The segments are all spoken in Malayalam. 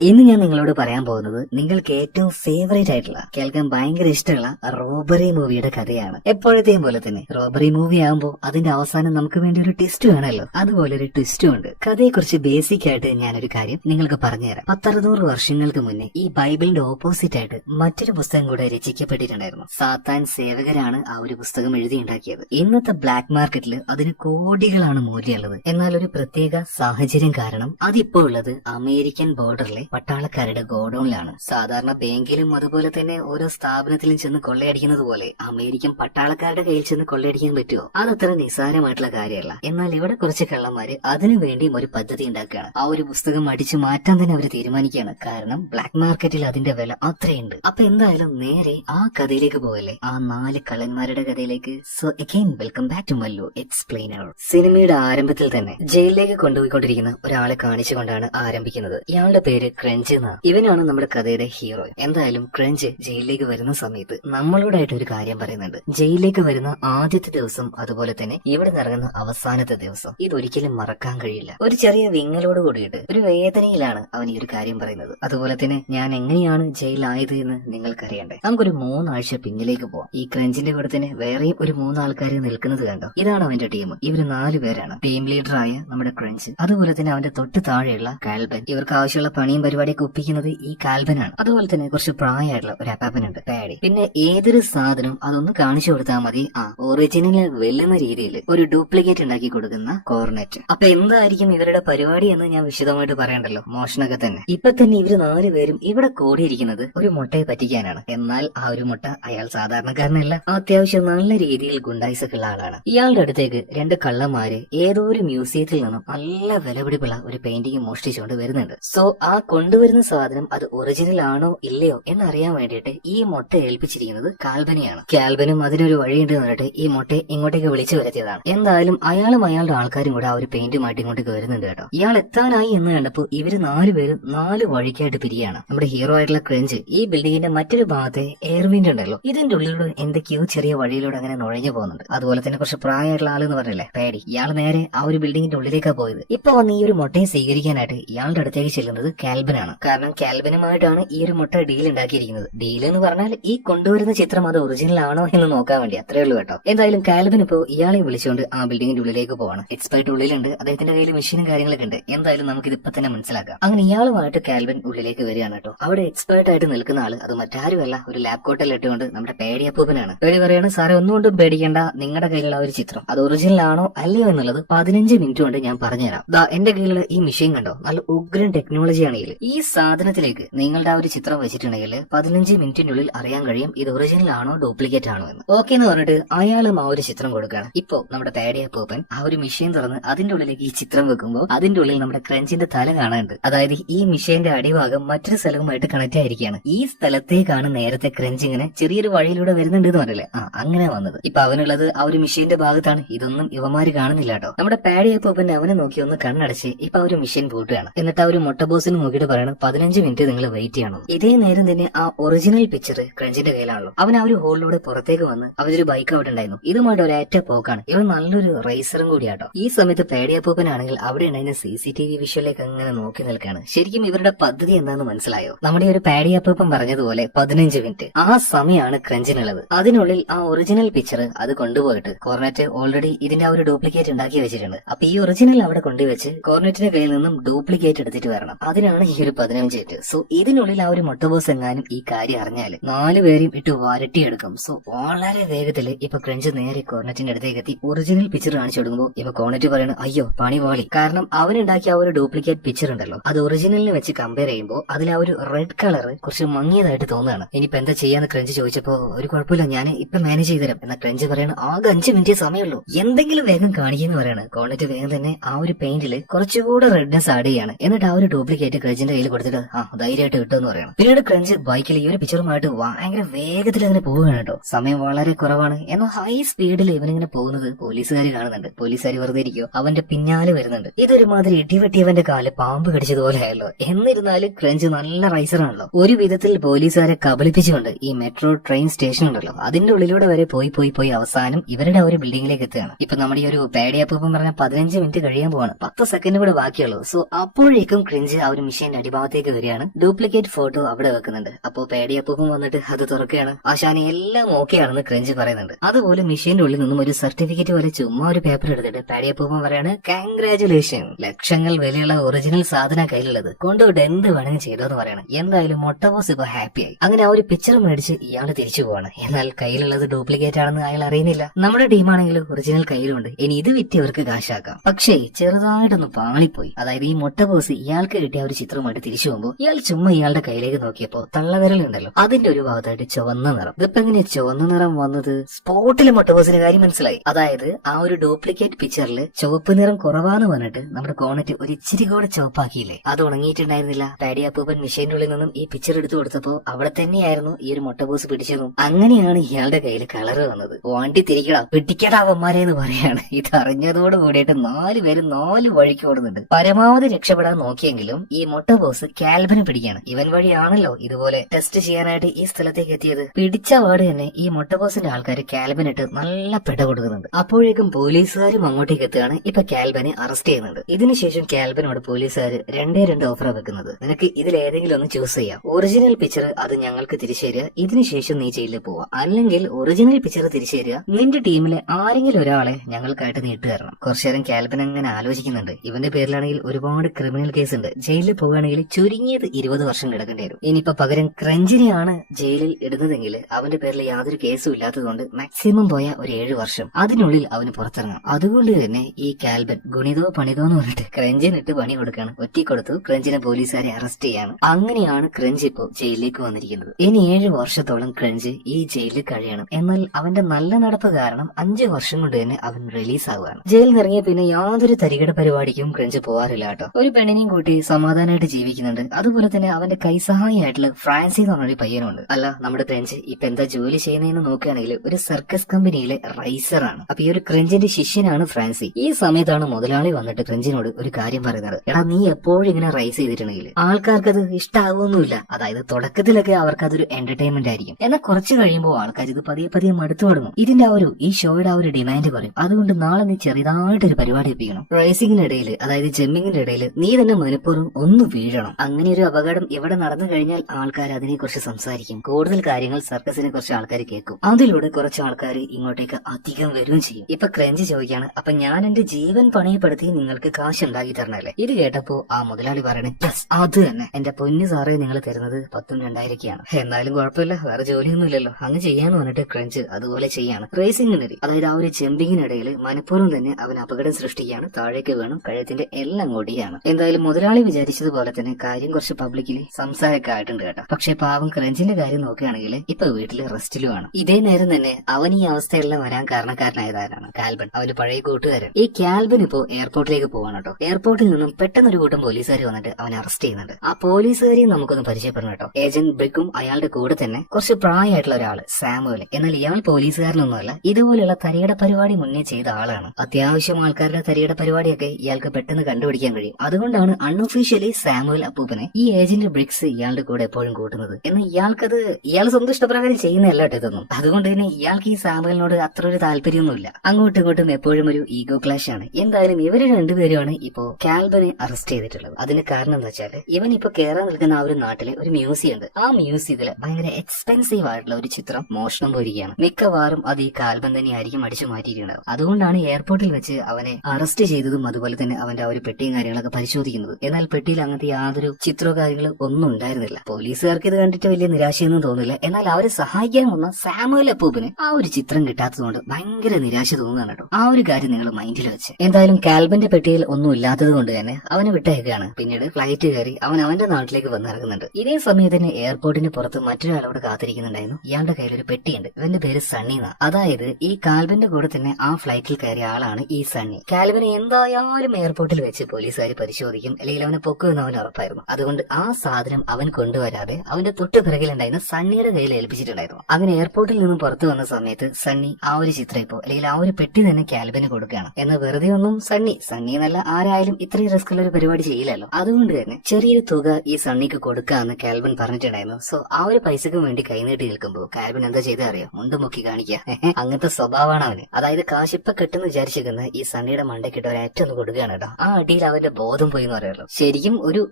ഇന്ന് ഞാൻ നിങ്ങളോട് പറയാൻ പോകുന്നത് നിങ്ങൾക്ക് ഏറ്റവും ഫേവറേറ്റ് ആയിട്ടുള്ള കേൾക്കാൻ ഭയങ്കര ഇഷ്ടമുള്ള റോബറി മൂവിയുടെ കഥയാണ്. എപ്പോഴത്തെയും പോലെ തന്നെ റോബറി മൂവി ആകുമ്പോൾ അതിന്റെ അവസാനം നമുക്ക് വേണ്ടി ഒരു ട്വിസ്റ്റ് വേണമല്ലോ. അതുപോലെ ഒരു ട്വിസ്റ്റും ഉണ്ട്. കഥയെക്കുറിച്ച് ബേസിക് ആയിട്ട് ഞാനൊരു കാര്യം നിങ്ങൾക്ക് പറഞ്ഞുതരാം. 10-600 വർഷങ്ങൾക്ക് മുന്നേ ഈ ബൈബിളിന്റെ ഓപ്പോസിറ്റ് ആയിട്ട് മറ്റൊരു പുസ്തകം കൂടെ രചിക്കപ്പെട്ടിട്ടുണ്ടായിരുന്നു. സാത്താൻ സേവകരാണ് ആ ഒരു പുസ്തകം എഴുതിയുണ്ടാക്കിയത്. ഇന്നത്തെ ബ്ലാക്ക് മാർക്കറ്റിൽ അതിന് കോടികളാണ് മൂല്യമുള്ളത്. എന്നാൽ ഒരു പ്രത്യേക സാഹചര്യം കാരണം അതിപ്പോ ഉള്ളത് അമേരിക്കൻ ബോർഡറിലെ പട്ടാളക്കാരുടെ ഗോഡൌണിലാണ്. സാധാരണ ബാങ്കിലും അതുപോലെ തന്നെ ഓരോ സ്ഥാപനത്തിലും ചെന്ന് കൊള്ളയടിക്കുന്നത് പോലെ അമേരിക്കൻ പട്ടാളക്കാരുടെ കയ്യിൽ ചെന്ന് കൊള്ളയടിക്കാൻ പറ്റുമോ? അതത്ര നിസ്സാരമായിട്ടുള്ള കാര്യമല്ല. എന്നാൽ ഇവിടെ കുറച്ച് കള്ളന്മാര് അതിനു വേണ്ടിയും ഒരു പദ്ധതി ഉണ്ടാക്കുകയാണ്. ആ ഒരു പുസ്തകം അടിച്ചു മാറ്റാൻ തന്നെ അവർ തീരുമാനിക്കുകയാണ്. കാരണം ബ്ലാക്ക് മാർക്കറ്റിൽ അതിന്റെ വില അത്രയുണ്ട്. അപ്പൊ എന്തായാലും നേരെ ആ കഥയിലേക്ക് പോകല്ലേ, ആ 4 കള്ളന്മാരുടെ കഥയിലേക്ക്. So again welcome back to Mallu explainer. സിനിമയുടെ ആരംഭത്തിൽ തന്നെ ജയിലിലേക്ക് കൊണ്ടുപോയിക്കൊണ്ടിരിക്കുന്ന ഒരാളെ കാണിച്ചുകൊണ്ടാണ് ആരംഭിക്കുന്നത്. ഇയാളുടെ പേര് ക്രഞ്ച് എന്നാണ്. ഇവനാണ് നമ്മുടെ കഥയുടെ ഹീറോ. എന്തായാലും ക്രഞ്ച് ജയിലിലേക്ക് വരുന്ന സമയത്ത് നമ്മളോടായിട്ട് ഒരു കാര്യം പറയുന്നുണ്ട്. ജയിലിലേക്ക് വരുന്ന ആദ്യത്തെ ദിവസം അതുപോലെ തന്നെ ഇവിടെ നിറങ്ങുന്ന അവസാനത്തെ ദിവസം ഇതൊരിക്കലും മറക്കാൻ കഴിയില്ല. ഒരു ചെറിയ വിങ്ങലോട് കൂടിയിട്ട് ഒരു വേദനയിലാണ് അവൻ ഈ ഒരു കാര്യം പറയുന്നത്. അതുപോലെ തന്നെ ഞാൻ എങ്ങനെയാണ് ജയിലായത് എന്ന് നിങ്ങൾക്കറിയണ്ടേ? നമുക്കൊരു 3 ആഴ്ച പിന്നിലേക്ക് പോവാം. ഈ ക്രഞ്ചിന്റെ കൂടെ തന്നെ വേറെയും ഒരു 3 ആൾക്കാർ നിൽക്കുന്നത് കണ്ടോ? ഇതാണ് അവന്റെ ടീം. ഇവര് 4 പേരാണ്. ടീം ലീഡറായ നമ്മുടെ ക്രഞ്ച്, അതുപോലെ തന്നെ അവന്റെ തൊട്ട് താഴെയുള്ള കാൽബൻ. ഇവർക്ക് ആവശ്യമുള്ള പണിയും പരിപാടിയൊക്കെ ഒപ്പിക്കുന്നത് ഈ കാൽബനാണ്. അതുപോലെ തന്നെ കുറച്ച് പ്രായമായിട്ടുള്ള ഒരു അപ്പാപ്പനുണ്ട്, പാഡി. പിന്നെ ഏതൊരു സാധനം അതൊന്ന് കാണിച്ചു കൊടുത്താൽ മതി ഒറിജിനൽ വെല്ലുന്ന രീതിയിൽ ഒരു ഡ്യൂപ്ലിക്കേറ്റ് ഉണ്ടാക്കി കൊടുക്കുന്ന കോർനെറ്റ്. അപ്പൊ എന്തായിരിക്കും ഇവരുടെ പരിപാടി എന്ന് ഞാൻ വിശദമായിട്ട് പറയണ്ടല്ലോ. മോഷണൊക്കെ തന്നെ. ഇപ്പൊ തന്നെ ഇവര് 4 പേരും ഇവിടെ കൂടിയിരിക്കുന്നത് ഒരു മുട്ടയെ പറ്റിക്കാനാണ്. എന്നാൽ ആ ഒരു മുട്ട അയാൾ സാധാരണക്കാരനല്ല, അത്യാവശ്യം നല്ല രീതിയിൽ ഗുണ്ടായിസൊക്കെ ഉള്ള ആളാണ്. ഇയാളുടെ അടുത്തേക്ക് 2 കള്ളന്മാര് ഏതോ ഒരു മ്യൂസിയത്തിൽ നിന്നും നല്ല വിലപിടിപ്പുള്ള ഒരു പെയിന്റിംഗ് മോഷ്ടിച്ചുകൊണ്ട് വരുന്നുണ്ട്. സോ ആ കൊണ്ടുവരുന്ന സാധനം അത് ഒറിജിനൽ ആണോ ഇല്ലയോ എന്നറിയാൻ വേണ്ടിയിട്ട് ഈ മുട്ട ഏൽപ്പിച്ചിരിക്കുന്നത് കാൽബനെയാണ്. കാൽബനും അതിനൊരു വഴിയുണ്ട് പറഞ്ഞിട്ട് ഈ മുട്ടയെ ഇങ്ങോട്ടേക്ക് വിളിച്ചു വരുത്തിയതാണ്. എന്തായാലും അയാളും അയാളുടെ ആൾക്കാരും കൂടെ ആ ഒരു പെയിന്റുമായിട്ട് ഇങ്ങോട്ടേക്ക് വരുന്നുണ്ട് കേട്ടോ. ഇയാൾ എത്താനായി എന്ന് കണ്ടപ്പോ ഇവര് 4 പേരും 4 വഴിക്കായിട്ട് പിരിയാണ്. നമ്മുടെ ഹീറോ ആയിട്ടുള്ള ക്രഞ്ച് ഈ ബിൽഡിങ്ങിന്റെ മറ്റൊരു ഭാഗത്തെ എയർവിൻഡ് ഉണ്ടല്ലോ, ഇതിന്റെ ഉള്ളിലൂടെ എന്തൊക്കെയോ ചെറിയ വഴിയിലൂടെ അങ്ങനെ നുഴഞ്ഞു പോകുന്നുണ്ട്. അതുപോലെ തന്നെ കുറച്ച് പ്രായമായിട്ടുള്ള ആളെന്ന് പറഞ്ഞല്ലേ, പേടി. ഇയാൾ നേരെ ആ ഒരു ബിൽഡിങ്ങിന്റെ ഉള്ളിലേക്കാണ് പോയത്. ഇപ്പൊ വന്ന് ഈ ഒരു മുട്ടയെ സ്വീകരിക്കാനായിട്ട് ഇയാളുടെ അടുത്തേക്ക് ചെല്ലുന്നത് കാൽബനാണ്. കാരണം കാൽബനുമായിട്ടാണ് ഈ ഒരു മുട്ട ഡീൽ ഉണ്ടാക്കിയിരിക്കുന്നത്. ഡീൽ എന്ന് പറഞ്ഞാൽ ഈ കൊണ്ടുവരുന്ന ചിത്രം അത് ഒറിജിനൽ ആണോ എന്ന് നോക്കാൻ വേണ്ടി, അത്രേ ഉള്ളൂ കേട്ടോ. എന്തായാലും കാൽബൻ ഇപ്പോ ഇയാളെ വിളിച്ചുകൊണ്ട് ആ ബിൽഡിങ്ങിന്റെ ഉള്ളിലേക്ക് പോവാണ്. എക്സ്പേർട്ട് ഉള്ളിലുണ്ട്, അദ്ദേഹത്തിന്റെ കയ്യിൽ മെഷീനും കാര്യങ്ങളൊക്കെ ഉണ്ട്. എന്തായാലും നമുക്കിത് ഇപ്പൊ തന്നെ മനസ്സിലാക്കാം. അങ്ങനെ ഇയാളുമായിട്ട് കാൽബൻ ഉള്ളിലേക്ക് വരികയാണ് കേട്ടോ. അവിടെ എക്സ്പേർട്ട് ആയിട്ട് നിൽക്കുന്ന ആള് അത് മറ്റാരുമല്ല, ഒരു ലാബ് കോട്ടിൽ ഇട്ടുകൊണ്ട് നമ്മുടെ പേടി അപ്പൂപ്പനാണ്. പേടി പറയാണ്, സാറേ ഒന്നുകൊണ്ടും പേടിക്കേണ്ട, നിങ്ങളുടെ കയ്യിലുള്ള ഒരു ചിത്രം അത് ഒറിജിനൽ ആണോ അല്ലയോ എന്നുള്ളത് 15 മിനിറ്റ് കൊണ്ട് ഞാൻ പറഞ്ഞുതരാം. ദാ എന്റെ കയ്യിലുള്ള ഈ മെഷീൻ കണ്ടോ, നല്ല ഉഗ്രൻ ടെക്നോളജിയാണ് ഇതിൽ. ഈ സാധനത്തിലേക്ക് നിങ്ങളുടെ ആ ഒരു ചിത്രം വെച്ചിട്ടുണ്ടെങ്കിൽ 15 മിനിറ്റിനുള്ളിൽ അറിയാൻ കഴിയും ഇത് ഒറിജിനൽ ആണോ ഡ്യൂപ്ലിക്കേറ്റ് ആണോ എന്ന്. ഓക്കെ എന്ന് പറഞ്ഞിട്ട് അയാളും ആ ഒരു ചിത്രം കൊടുക്കുകയാണ്. ഇപ്പോ നമ്മുടെ പേടി അപ്പൂപ്പൻ ആ ഒരു മെഷീൻ തുറന്ന് അതിന്റെ ഉള്ളിലേക്ക് ഈ ചിത്രം വെക്കുമ്പോൾ അതിന്റെ ഉള്ളിൽ നമ്മുടെ ക്രഞ്ചിന്റെ തല കാണാനുണ്ട്. അതായത് ഈ മെഷീന്റെ അടിഭാഗം മറ്റൊരു സ്ഥലവുമായിട്ട് കണക്ട് ആയിരിക്കുകയാണ്. ഈ സ്ഥലത്തേക്കാണ് നേരത്തെ ക്രഞ്ച് ഇങ്ങനെ ചെറിയൊരു വഴിയിലൂടെ വരുന്നുണ്ട് എന്ന് പറഞ്ഞില്ലേ, അങ്ങനെ വന്നത്. ഇപ്പൊ അവനുള്ളത് ആ ഒരു മെഷീന്റെ ഭാഗത്താണ്. ഇതൊന്നും ഇവമാര് കാണുന്നില്ല കേട്ടോ. നമ്മുടെ പേടി അപ്പൂപ്പൻ അവനെ നോക്കി ഒന്ന് കണ്ണടച്ച് ഇപ്പൊ ആ ഒരു മെഷീൻ പൂട്ടുകയാണ്. എന്നിട്ട് ആ ഒരു മുട്ട ബോസിന് നോക്കിയിട്ട് പറയണം 15 മിനിറ്റ് നിങ്ങൾ വെയിറ്റ് ചെയ്യണം. ഇതേ നേരം തന്നെ ആ ഒറിജിനൽ പിക്ചർ ക്രഞ്ചിന്റെ കയ്യിലാണല്ലോ. അവൻ ആ ഒരു ഹോളിലൂടെ പുറത്തേക്ക് വന്ന് അവരൊരു ബൈക്ക് അവിടെ ഉണ്ടായിരുന്നു. ഇതുമായിട്ട് ഒരേറ്റ പോക്കാണ്. ഇവൻ നല്ലൊരു റേസറും കൂടിയാട്ടോ. ഈ സമയത്ത് പേടിയപ്പൂപ്പനാണെങ്കിൽ അവിടെ ഉണ്ടായിരുന്ന CCTV വിഷ്വലിലേക്ക് അങ്ങനെ നോക്കി നിൽക്കുകയാണ്. ശരിക്കും ഇവരുടെ പദ്ധതി എന്താണെന്ന് മനസ്സിലായോ? നമ്മുടെ ഒരു പേടിയപ്പൂപ്പൻ പറഞ്ഞതുപോലെ 15 മിനിറ്റ് ആ സമയമാണ് ക്രഞ്ചിനുള്ളത്. അതിനുള്ളിൽ ആ ഒറിജിനൽ പിക്ചർ അത് കൊണ്ടുപോയിട്ട് കോർനെറ്റ് ഓൾറെഡി ഇതിന്റെ ആ ഒരു ഡ്യൂപ്ലിക്കേറ്റ് ഉണ്ടാക്കി വെച്ചിട്ടുണ്ട്. അപ്പൊ ഈ ഒറിജിനൽ അവിടെ കൊണ്ടുവച്ച് കോർനെറ്റിന്റെ കയ്യിൽ നിന്നും ഡ്യൂപ്ലിക്കേറ്റ് എടുത്തിട്ട് വരണം. അതിനാണ് ഈ ഒരു 15 മിനിറ്റ്. സോ ഇതിനുള്ളിൽ ആ ഒരു മൊട്ടബോസ് എങ്ങാനും ഈ കാര്യം അറിഞ്ഞാല് 4 പേരെയും ഇട്ട് വരട്ടിയെടുക്കും. സോ വളരെ വേഗത്തില് ഇപ്പൊ ക്രഞ്ച് നേരെ കോർനെറ്റിന്റെ അടുത്തേക്ക് എത്തി ഒറിജിനൽ പിക്ചർ കാണിച്ചു കൊടുക്കുമ്പോൾ ഇപ്പൊ കോർനെറ്റ് പറയുന്നത് അയ്യോ പണി പോളി. കാരണം അവനുണ്ടാക്കിയ ആ ഒരു ഡ്യൂപ്ലിക്കേറ്റ് പിക്ചർ ഉണ്ടല്ലോ, അത് ഒറിജിനലിനെ വെച്ച് കമ്പയർ ചെയ്യുമ്പോൾ അതിൽ ആ ഒരു റെഡ് കളർ കുറച്ച് മങ്ങിയതായിട്ട് തോന്നുകയാണ്. ഇനിയിപ്പോ എന്താ ചെയ്യാന്ന് ക്രഞ്ച് ചോദിച്ചപ്പോ ഒരു കുഴപ്പമില്ല, ഞാൻ ഇപ്പൊ മാനേജ് ചെയ്തുതരാം എന്നാ ക്രഞ്ച് പറയണ ആകെ 5 മിനിറ്റ് സമയമുള്ളൂ, എന്തെങ്കിലും വേഗം കാണിക്കുന്നു പറയാണ്. കോർനെറ്റ് വേഗം തന്നെ ആ ഒരു പെയിന്റില് കുറച്ചുകൂടെ റെഡ്നെസ് ആഡ് ചെയ്യാണ്. എന്നിട്ട് ആ ഒരു ഡ്യൂപ്ലിക്കേറ്റ് ക്രഞ്ചിന്റെ കയ്യിൽ കൊടുത്തിട്ട് ധൈര്യമായിട്ട് കിട്ടുമെന്ന് പറയണം. പിന്നീട് ക്രഞ്ച് ബൈക്കിൽ ഈ ഒരു പിക്ചറുമായിട്ട് ഭയങ്കര വേഗത്തിൽ അങ്ങനെ പോവുകയാണ് കേട്ടോ. സമയം വളരെ കുറവാണ്. എന്നാൽ ഹൈ സ്പീഡിൽ ഇവനിങ്ങനെ പോകുന്നത് പോലീസുകാർ കാണുന്നുണ്ട്. പോലീസുകാർ വെറുതെ ഇരിക്കോ, അവന്റെ പിന്നാലെ വരുന്നുണ്ട്. ഇതൊരുമാതിരി ഇടിവെട്ടിയവന്റെ കാല് പാമ്പ് കടിച്ചതുപോലെ ആയല്ലോ. എന്നിരുന്നാലും ക്രഞ്ച് നല്ല റൈസറാണല്ലോ. ഒരു വിധത്തിൽ പോലീസുകാരെ കബളിപ്പിച്ചുകൊണ്ട് ഈ മെട്രോ ട്രെയിൻ സ്റ്റേഷൻ ഉണ്ടല്ലോ അതിന്റെ ഉള്ളിലൂടെ വരെ പോയി അവസാനം ഇവരുടെ ആ ഒരു ബിൽഡിങ്ങിലേക്ക് എത്തുകയാണ്. ഇപ്പൊ നമ്മുടെ ഈ ഒരു പേടിയപ്പം പറഞ്ഞ 15 മിനിറ്റ് കഴിയാൻ പോവാണ്. 10 സെക്കൻഡ് കൂടെ ബാക്കിയുള്ളൂ. സോ അപ്പോഴേക്കും ക്രഞ്ച് ആ ഒരു മിഷൻ മെഷീന്റെ അടിഭാഗത്തേക്ക് വരികയാണ്. ഡ്യൂപ്ലിക്കേറ്റ് ഫോട്ടോ അവിടെ വെക്കുന്നുണ്ട്. അപ്പോ പേടിയപ്പൂപ്പൻ വന്നിട്ട് അത് തുറക്കുകയാണ്. ആശാനെ എല്ലാം ഓക്കെ ആണെന്ന് ക്രഞ്ച് പറയുന്നുണ്ട്. അതുപോലെ മെഷീന്റെ ഉള്ളിൽ നിന്നും ഒരു സർട്ടിഫിക്കറ്റ് പോലെ ചുമ്മാ ഒരു പേപ്പർ എടുത്തിട്ട് പേടിയപ്പൂപ്പൻ പറയാണ്, കൺഗ്രാചുലേഷൻ, ലക്ഷങ്ങൾ വിലയുള്ള ഒറിജിനൽ സാധനം കയ്യിലുള്ളത്, കൊണ്ടുപോയിട്ട് എന്ത് വേണമെങ്കിലും ചെയ്തോന്ന് പറയണം. എന്തായാലും മൊട്ട ബോസ് ഇപ്പൊ ഹാപ്പിയായി. അങ്ങനെ ആ ഒരു പിക്ചർ മേടിച്ച് ഇയാൾ തിരിച്ചു പോവാണ്. എന്നാൽ കയ്യിലുള്ളത് ഡ്യൂപ്ലിക്കേറ്റ് ആണെന്ന് അയാൾ അറിയുന്നില്ല. നമ്മുടെ ടീമാണെങ്കിൽ ഒറിജിനൽ കയ്യിലുണ്ട്. ഇനി ഇത് വിറ്റ് അവർക്ക് കാശാക്കാം. പക്ഷേ ചെറുതായിട്ടൊന്ന് പാളിപ്പോയി. അതായത് ഈ മൊട്ട ബോസ് ഇയാൾക്ക് കിട്ടിയ ഒരു ചിത്രമായിട്ട് തിരിച്ചു പോകുമ്പോൾ ഇയാൾ ചുമ്മാ ഇയാളുടെ കയ്യിലേക്ക് നോക്കിയപ്പോ തള്ളവിരലുണ്ടല്ലോ, അതിന്റെ ഒരു ഭാഗത്തായിട്ട് ചുവന്ന നിറം. ഇതിപ്പോ എങ്ങനെ ചുവന്ന നിറം വന്നത്? സ്പോട്ടിൽ മൊട്ട ബോസിന് കാര്യം മനസ്സിലായി. അതായത് ആ ഒരു ഡ്യൂപ്ലിക്കേറ്റ് പിക്ചറിൽ ചുവപ്പ് നിറം കുറവാന്ന് പറഞ്ഞിട്ട് നമ്മുടെ കോണറ്റ് ഒരു ഇച്ചിരി കൂടെ ചുവപ്പാക്കിയില്ലേ, അത് ഉണങ്ങിയിട്ടുണ്ടായിരുന്നില്ല. പേടിയപ്പൂപ്പൻ മെഷീന്റെ ഉള്ളിൽ നിന്നും ഈ പിക്ചർ എടുത്തു കൊടുത്തപ്പോ അവിടെ തന്നെയായിരുന്നു ഈ ഒരു മൊട്ട ബോസ് പിടിച്ചതും. അങ്ങനെയാണ് ഇയാളുടെ കയ്യിൽ കളറ് വന്നത്. വണ്ടി തിരിക്കടാ, പിടിക്കടാ അവന്മാരെ എന്ന് പറയാണ്. ഇത് അറിഞ്ഞതോട് കൂടിയിട്ട് 4 പേര് 4 വഴിക്ക് ഓടുന്നുണ്ട്. പരമാവധി രക്ഷപ്പെടാൻ നോക്കിയെങ്കിലും ഈ മൊട്ട ബോസ് കാൽബിനെ പിടിക്കാണ്. ഇവൻ വഴിയാണല്ലോ ഇതുപോലെ ടെസ്റ്റ് ചെയ്യാനായിട്ട് ഈ സ്ഥലത്തേക്ക് എത്തിയത്. പിടിച്ച പാട് തന്നെ ഈ മൊട്ട ബോസിന്റെ ആൾക്കാർ കാൽബിനിട്ട് നല്ല പിട കൊടുക്കുന്നുണ്ട്. അപ്പോഴേക്കും പോലീസുകാരും അങ്ങോട്ടേക്ക് എത്തുകയാണ്. ഇപ്പൊ കാൽബിനെ അറസ്റ്റ് ചെയ്യുന്നുണ്ട്. ഇതിനുശേഷം കാൽബിനോട് പോലീസുകാർ 2 ഓഫറാ വെക്കുന്നത്. നിനക്ക് ഇതിൽ ഏതെങ്കിലും ഒന്ന് ചൂസ് ചെയ്യാം. ഒറിജിനൽ പിക്ചർ അത് ഞങ്ങൾക്ക് തിരിച്ചു തരിക, ഇതിനുശേഷം നീ ജയിലിൽ പോവാ. അല്ലെങ്കിൽ ഒറിജിനൽ പിക്ചർ തിരിച്ചു തരിക, നിന്റെ ടീമിലെ ആരെങ്കിലും ഒരാളെ ഞങ്ങൾക്കായിട്ട് നീട്ടു തരണം. കുറച്ചുനേരം കാൽബിൻ അങ്ങനെ ആലോചിക്കുന്നുണ്ട്. ഇവന്റെ പേരിലാണെങ്കിൽ ഒരുപാട് ക്രിമിനൽ കേസ് ഉണ്ട്. ജയിലിൽ പോകുകയാണെങ്കിൽ ചുരുങ്ങിയത് 20 വർഷം കിടക്കേണ്ടി വരും. ഇനിയിപ്പോ പകരം ക്രഞ്ചിനെയാണ് ജയിലിൽ ഇടുന്നതെങ്കിൽ അവന്റെ പേരിൽ യാതൊരു കേസും ഇല്ലാത്തതുകൊണ്ട് മാക്സിമം പോയ ഒരു 7 വർഷം അതിനുള്ളിൽ അവന് പുറത്തിറങ്ങാം. അതുകൊണ്ട് തന്നെ ഈ കാൽബൻ ഗുണിതോ പണിതോ എന്ന് പറഞ്ഞിട്ട് ക്രഞ്ചിനിട്ട് പണി കൊടുക്കാണ്. ഒറ്റിക്കൊടുത്തു ക്രഞ്ചിനെ പോലീസുകാരെ അറസ്റ്റ് ചെയ്യാണ്. അങ്ങനെയാണ് ക്രഞ്ച് ഇപ്പോ ജയിലിലേക്ക് വന്നിരിക്കുന്നത്. ഇനി 7 വർഷത്തോളം ക്രഞ്ച് ഈ ജയിലിൽ കഴിയണം. എന്നാൽ അവന്റെ നല്ല നടപ്പ് കാരണം 5 വർഷം കൊണ്ട് തന്നെ അവൻ റിലീസ് ആവുകയാണ്. ജയിലിൽ നിറങ്ങിയ പിന്നെ യാതൊരു തരികിട പരിപാടിക്കും ക്രഞ്ച് പോവാറില്ല കേട്ടോ. ഒരു പെണ്ണിനെയും കൂട്ടി സമാധാനമായിട്ട് ജീവിക്കുന്നുണ്ട്. അതുപോലെ തന്നെ അവന്റെ കൈസഹായിയായിട്ടുള്ള ഫ്രാൻസി എന്ന് പറഞ്ഞൊരു പയ്യനുണ്ട്. അല്ല, നമ്മുടെ ക്രഞ്ച് ഇപ്പൊ എന്താ ജോലി ചെയ്യുന്നതെന്ന് നോക്കുകയാണെങ്കിൽ ഒരു സർക്കസ് കമ്പനിയിലെ റൈസറാണ്. അപ്പൊ ഈ ഒരു ക്രഞ്ചിന്റെ ശിഷ്യനാണ് ഫ്രാൻസി. ഈ സമയത്താണ് മുതലാളി വന്നിട്ട് ക്രഞ്ചിനോട് ഒരു കാര്യം പറയുന്നത്. എടാ, നീ എപ്പോഴും ഇങ്ങനെ റൈസ് ചെയ്തിട്ടുണ്ടെങ്കിൽ ആൾക്കാർക്ക് അത് ഇഷ്ടാവുന്നില്ല. അതായത് തുടക്കത്തിലൊക്കെ അവർക്ക് അതൊരു എന്റർടൈൻമെന്റ് ആയിരിക്കും. എന്നാൽ കുറച്ച് കഴിയുമ്പോൾ ആൾക്കാർ ഇത് പതിയെ പതിയെ മടുത്തു തുടങ്ങും. ഇതിന്റെ ഈ ഷോയുടെ ആ ഒരു ഡിമാൻഡ് പറയും. അതുകൊണ്ട് നാളെ നീ ചെറുതായിട്ടൊരു പരിപാടി എത്തിക്കണം. റൈസിംഗിനിടയിൽ, അതായത് ജമ്മിങ്ങിന്റെ ഇടയിൽ നീ തന്നെ മനഃപൂർവ്വം ഒന്ന് വീഴണം. അങ്ങനെ ഒരു അപകടം ഇവിടെ നടന്നു കഴിഞ്ഞാൽ ആൾക്കാർ അതിനെക്കുറിച്ച് സംസാരിക്കും. കൂടുതൽ കാര്യങ്ങൾ സർക്കസിനെ കുറിച്ച് ആൾക്കാർ കേൾക്കും. അതിലൂടെ കുറച്ച് ആൾക്കാർ ഇങ്ങോട്ടേക്ക് അധികം വരും ചെയ്യും. ഇപ്പൊ ക്രഞ്ച് ചോദിക്കാണ്, അപ്പൊ ഞാൻ എന്റെ ജീവൻ പണയപ്പെടുത്തി നിങ്ങൾക്ക് കാശ് ഉണ്ടാക്കി തരണല്ലേ? ഇത് കേട്ടപ്പോ ആ മുതലാളി പറയണേ, യെസ് അത് തന്നെ എന്റെ പൊന്നു സാറേ, നിങ്ങൾ തരുന്നത് 10,000-2,000 എന്നാലും കുഴപ്പമില്ല, വേറെ ജോലിയൊന്നും ഇല്ലല്ലോ, അങ്ങ് ചെയ്യാന്ന് പറഞ്ഞിട്ട് ക്രഞ്ച് അതുപോലെ ചെയ്യാണ്. റേസിംഗിനിടയിൽ, അതായത് ആ ഒരു ജമ്പിങ്ങിനിടയിൽ മനഃപൂർവ്വം തന്നെ അവൻ അപകടം സൃഷ്ടിക്കുകയാണ്. താഴേക്ക് വീണും കഴുത്തിന്റെ എല്ലാം ഓടിയാണ്. എന്തായാലും മുതലാളി വിചാരിച്ചതുപോലെ തന്നെ കാര്യം കുറച്ച് പബ്ലിക്കിൽ സംസാരമൊക്കെ ആയിട്ടുണ്ട് കേട്ടോ. പക്ഷെ പാവം ക്രഞ്ചിന്റെ കാര്യം നോക്കുകയാണെങ്കിൽ ഇപ്പൊ വീട്ടില് റെസ്റ്റിലുമാണ്. ഇതേ നേരം തന്നെ അവൻ ഈ അവസ്ഥയെല്ലാം വരാൻ കാരണക്കാരനായതാരാണ്? കാൽബൻ, അവന്റെ പഴയ കൂട്ടുകാരൻ. ഈ കാൽബൻ ഇപ്പോ എയർപോർട്ടിലേക്ക് പോവാണ് കേട്ടോ. എയർപോർട്ടിൽ നിന്നും പെട്ടെന്ന് ഒരു കൂട്ടം പോലീസുകാർ വന്നിട്ട് അവനെ അറസ്റ്റ് ചെയ്യുന്നുണ്ട്. ആ പോലീസുകാരെയും നമുക്കൊന്ന് പരിചയപ്പെടണം കേട്ടോ. ഏജന്റ് ബ്രിക്കും അയാളുടെ കൂടെ തന്നെ കുറച്ച് പ്രായമായിട്ടുള്ള ഒരാള് സാമുവൽ. എന്നാൽ ഇയാൾ പോലീസുകാരനൊന്നുമല്ല, ഇതുപോലെയുള്ള തരികട പരിപാടി മുന്നേ ചെയ്ത ആളാണ്. അത്യാവശ്യം ആൾക്കാരുടെ തരികട പരിപാടിയൊക്കെ ഇയാൾക്ക് പെട്ടെന്ന് കണ്ടുപിടിക്കാൻ കഴിയും. അതുകൊണ്ടാണ് അൺഒഫീഷ്യലി സാമുവൽ അപ്പൂപ്പനെ ഈ ഏജന്റ് ബ്രിക്സ് ഇയാളുടെ കൂടെ എപ്പോഴും കൂട്ടുന്നത്. എന്നാൽ ഇയാൾക്കത് ഇയാൾ സ്വന്തം ഇഷ്ടപ്രകാരം ചെയ്യുന്നതല്ല കേട്ടോ ഇതൊന്നും. അതുകൊണ്ട് തന്നെ ഇയാൾക്ക് ഈ സാമുവലിനോട് അത്ര ഒരു താല്പര്യമൊന്നുമില്ല. അങ്ങോട്ടും ഇങ്ങോട്ടും എപ്പോഴും ഒരു ഈഗോ ക്ലാഷ് ആണ്. എന്തായാലും ഇവര് രണ്ടുപേരുമാണ് ഇപ്പോ കാൽബനെ അറസ്റ്റ് ചെയ്തിട്ടുള്ളത്. അതിന് കാരണം എന്താ വെച്ചാല് ഇവൻ ഇപ്പൊ കേറാൻ നിൽക്കുന്ന ആ ഒരു നാട്ടിലെ ഒരു മ്യൂസിയം ഉണ്ട്. ആ മ്യൂസിയത്തില് ഭയങ്കര എക്സ്പെൻസീവ് ആയിട്ടുള്ള ഒരു ചിത്രം മോഷണം പോയിരിക്കുകയാണ്. മിക്കവാറും അത് ഈ കാൽബൻ തന്നെ ആയിരിക്കും അടിച്ചു മാറ്റിയിട്ടുണ്ടാവും. അതുകൊണ്ടാണ് എയർപോർട്ടിൽ വെച്ച് അവനെ അറസ്റ്റ് ചെയ്തതും അതുപോലെ തന്നെ അവന്റെ ആ ഒരു പെട്ടിയും കാര്യങ്ങളൊക്കെ പരിശോധിക്കുന്നത്. എന്നാൽ പെട്ടിയിൽ അങ്ങനത്തെ യാതൊരു ചിത്രോ കാര്യങ്ങളോ ഒന്നും ഉണ്ടായിരുന്നില്ല. പോലീസുകാർക്ക് ഇത് കണ്ടിട്ട് വലിയ നിരാശയൊന്നും തോന്നില്ല. എന്നാൽ അവരെ സഹായിക്കാൻ വന്ന സാമുവൽ അപ്പൂപ്പിന് ആ ഒരു ചിത്രം കിട്ടാത്തതുകൊണ്ട് ഭയങ്കര നിരാശ തോന്നുകയാണ് കേട്ടോ. ആ ഒരു കാര്യം നിങ്ങൾ മൈൻഡിൽ വെച്ച്. എന്തായാലും കാൽബന്റെ പെട്ടിയിൽ ഒന്നും ഇല്ലാത്തത് കൊണ്ട് തന്നെ അവനെ വിട്ടയക്കുകയാണ്. പിന്നീട് ഫ്ലൈറ്റ് കയറി അവൻ അവന്റെ നാട്ടിലേക്ക് വന്നിറങ്ങുന്നുണ്ട്. ഇതേ സമയത്തിന് എയർപോർട്ടിന് പുറത്ത് മറ്റൊരാളോട് കാത്തിരിക്കുന്നുണ്ടായിരുന്നു. ഇയാളുടെ കയ്യിൽ ഒരു പെട്ടിയുണ്ട്. ഇവന്റെ പേര് സണ്ണി എന്നാ. അതായത് ഈ കാൽബന്റെ കൂടെ തന്നെ ആ ഫ്ലൈറ്റിൽ കയറിയ ആളാണ് ഈ സണ്ണി. കാൽബനെ എന്തായാലും എയർപോർട്ടിൽ വെച്ച് പോലീസുകാർ പരിശോധിക്കും, അല്ലെങ്കിൽ അവനെ പൊക്കുമെന്ന് അവൻ ഉറപ്പായിരുന്നു. അതുകൊണ്ട് ആ സാധനം അവൻ കൊണ്ടുവരാതെ അവന്റെ തൊട്ട് പിറകിലുണ്ടായിരുന്ന സണ്ണിയുടെ കയ്യിൽ ഏൽപ്പിച്ചിട്ടുണ്ടായിരുന്നു. അങ്ങനെ എയർപോർട്ടിൽ നിന്നും പുറത്തു വന്ന സമയത്ത് സണ്ണി ആ ഒരു ചിത്രം ഇപ്പോ, അല്ലെങ്കിൽ ആ ഒരു പെട്ടി തന്നെ കാൽബന് കൊടുക്കുകയാണ്. എന്നാൽ വെറുതെ ഒന്നും സണ്ണി എന്നല്ല ആരായാലും ഇത്രയും റിസ്ക് ഉള്ള ഒരു പരിപാടി ചെയ്യില്ലല്ലോ. അതുകൊണ്ട് തന്നെ ചെറിയൊരു തുക ഈ സണ്ണിക്ക് കൊടുക്കാന്ന് കാൽബൻ പറഞ്ഞിട്ടുണ്ടായിരുന്നു. സോ ആ ഒരു പൈസക്ക് വേണ്ടി കൈനീട്ടി നിൽക്കുമ്പോൾ കാൽബൻ എന്താ ചെയ്താ അറിയോ? മുണ്ട് മുക്കി കാണിക്കുക. അങ്ങനത്തെ സ്വഭാവമാണ് അവന്. അതായത് കാശ് ഇപ്പൊ കിട്ടുന്ന വിചാരിച്ചിരിക്കുന്ന ഈ സണ്ണിയുടെ മണ്ടയ്ക്കിട്ട് ഒരേറ്റൊന്ന് കൊടുക്കുകയാണ് കേട്ടോ. ആ അടിയിൽ അവന്റെ ബോധം പോയി എന്ന് പറയുള്ളൂ. ശരിക്കും ഒരു ഒരു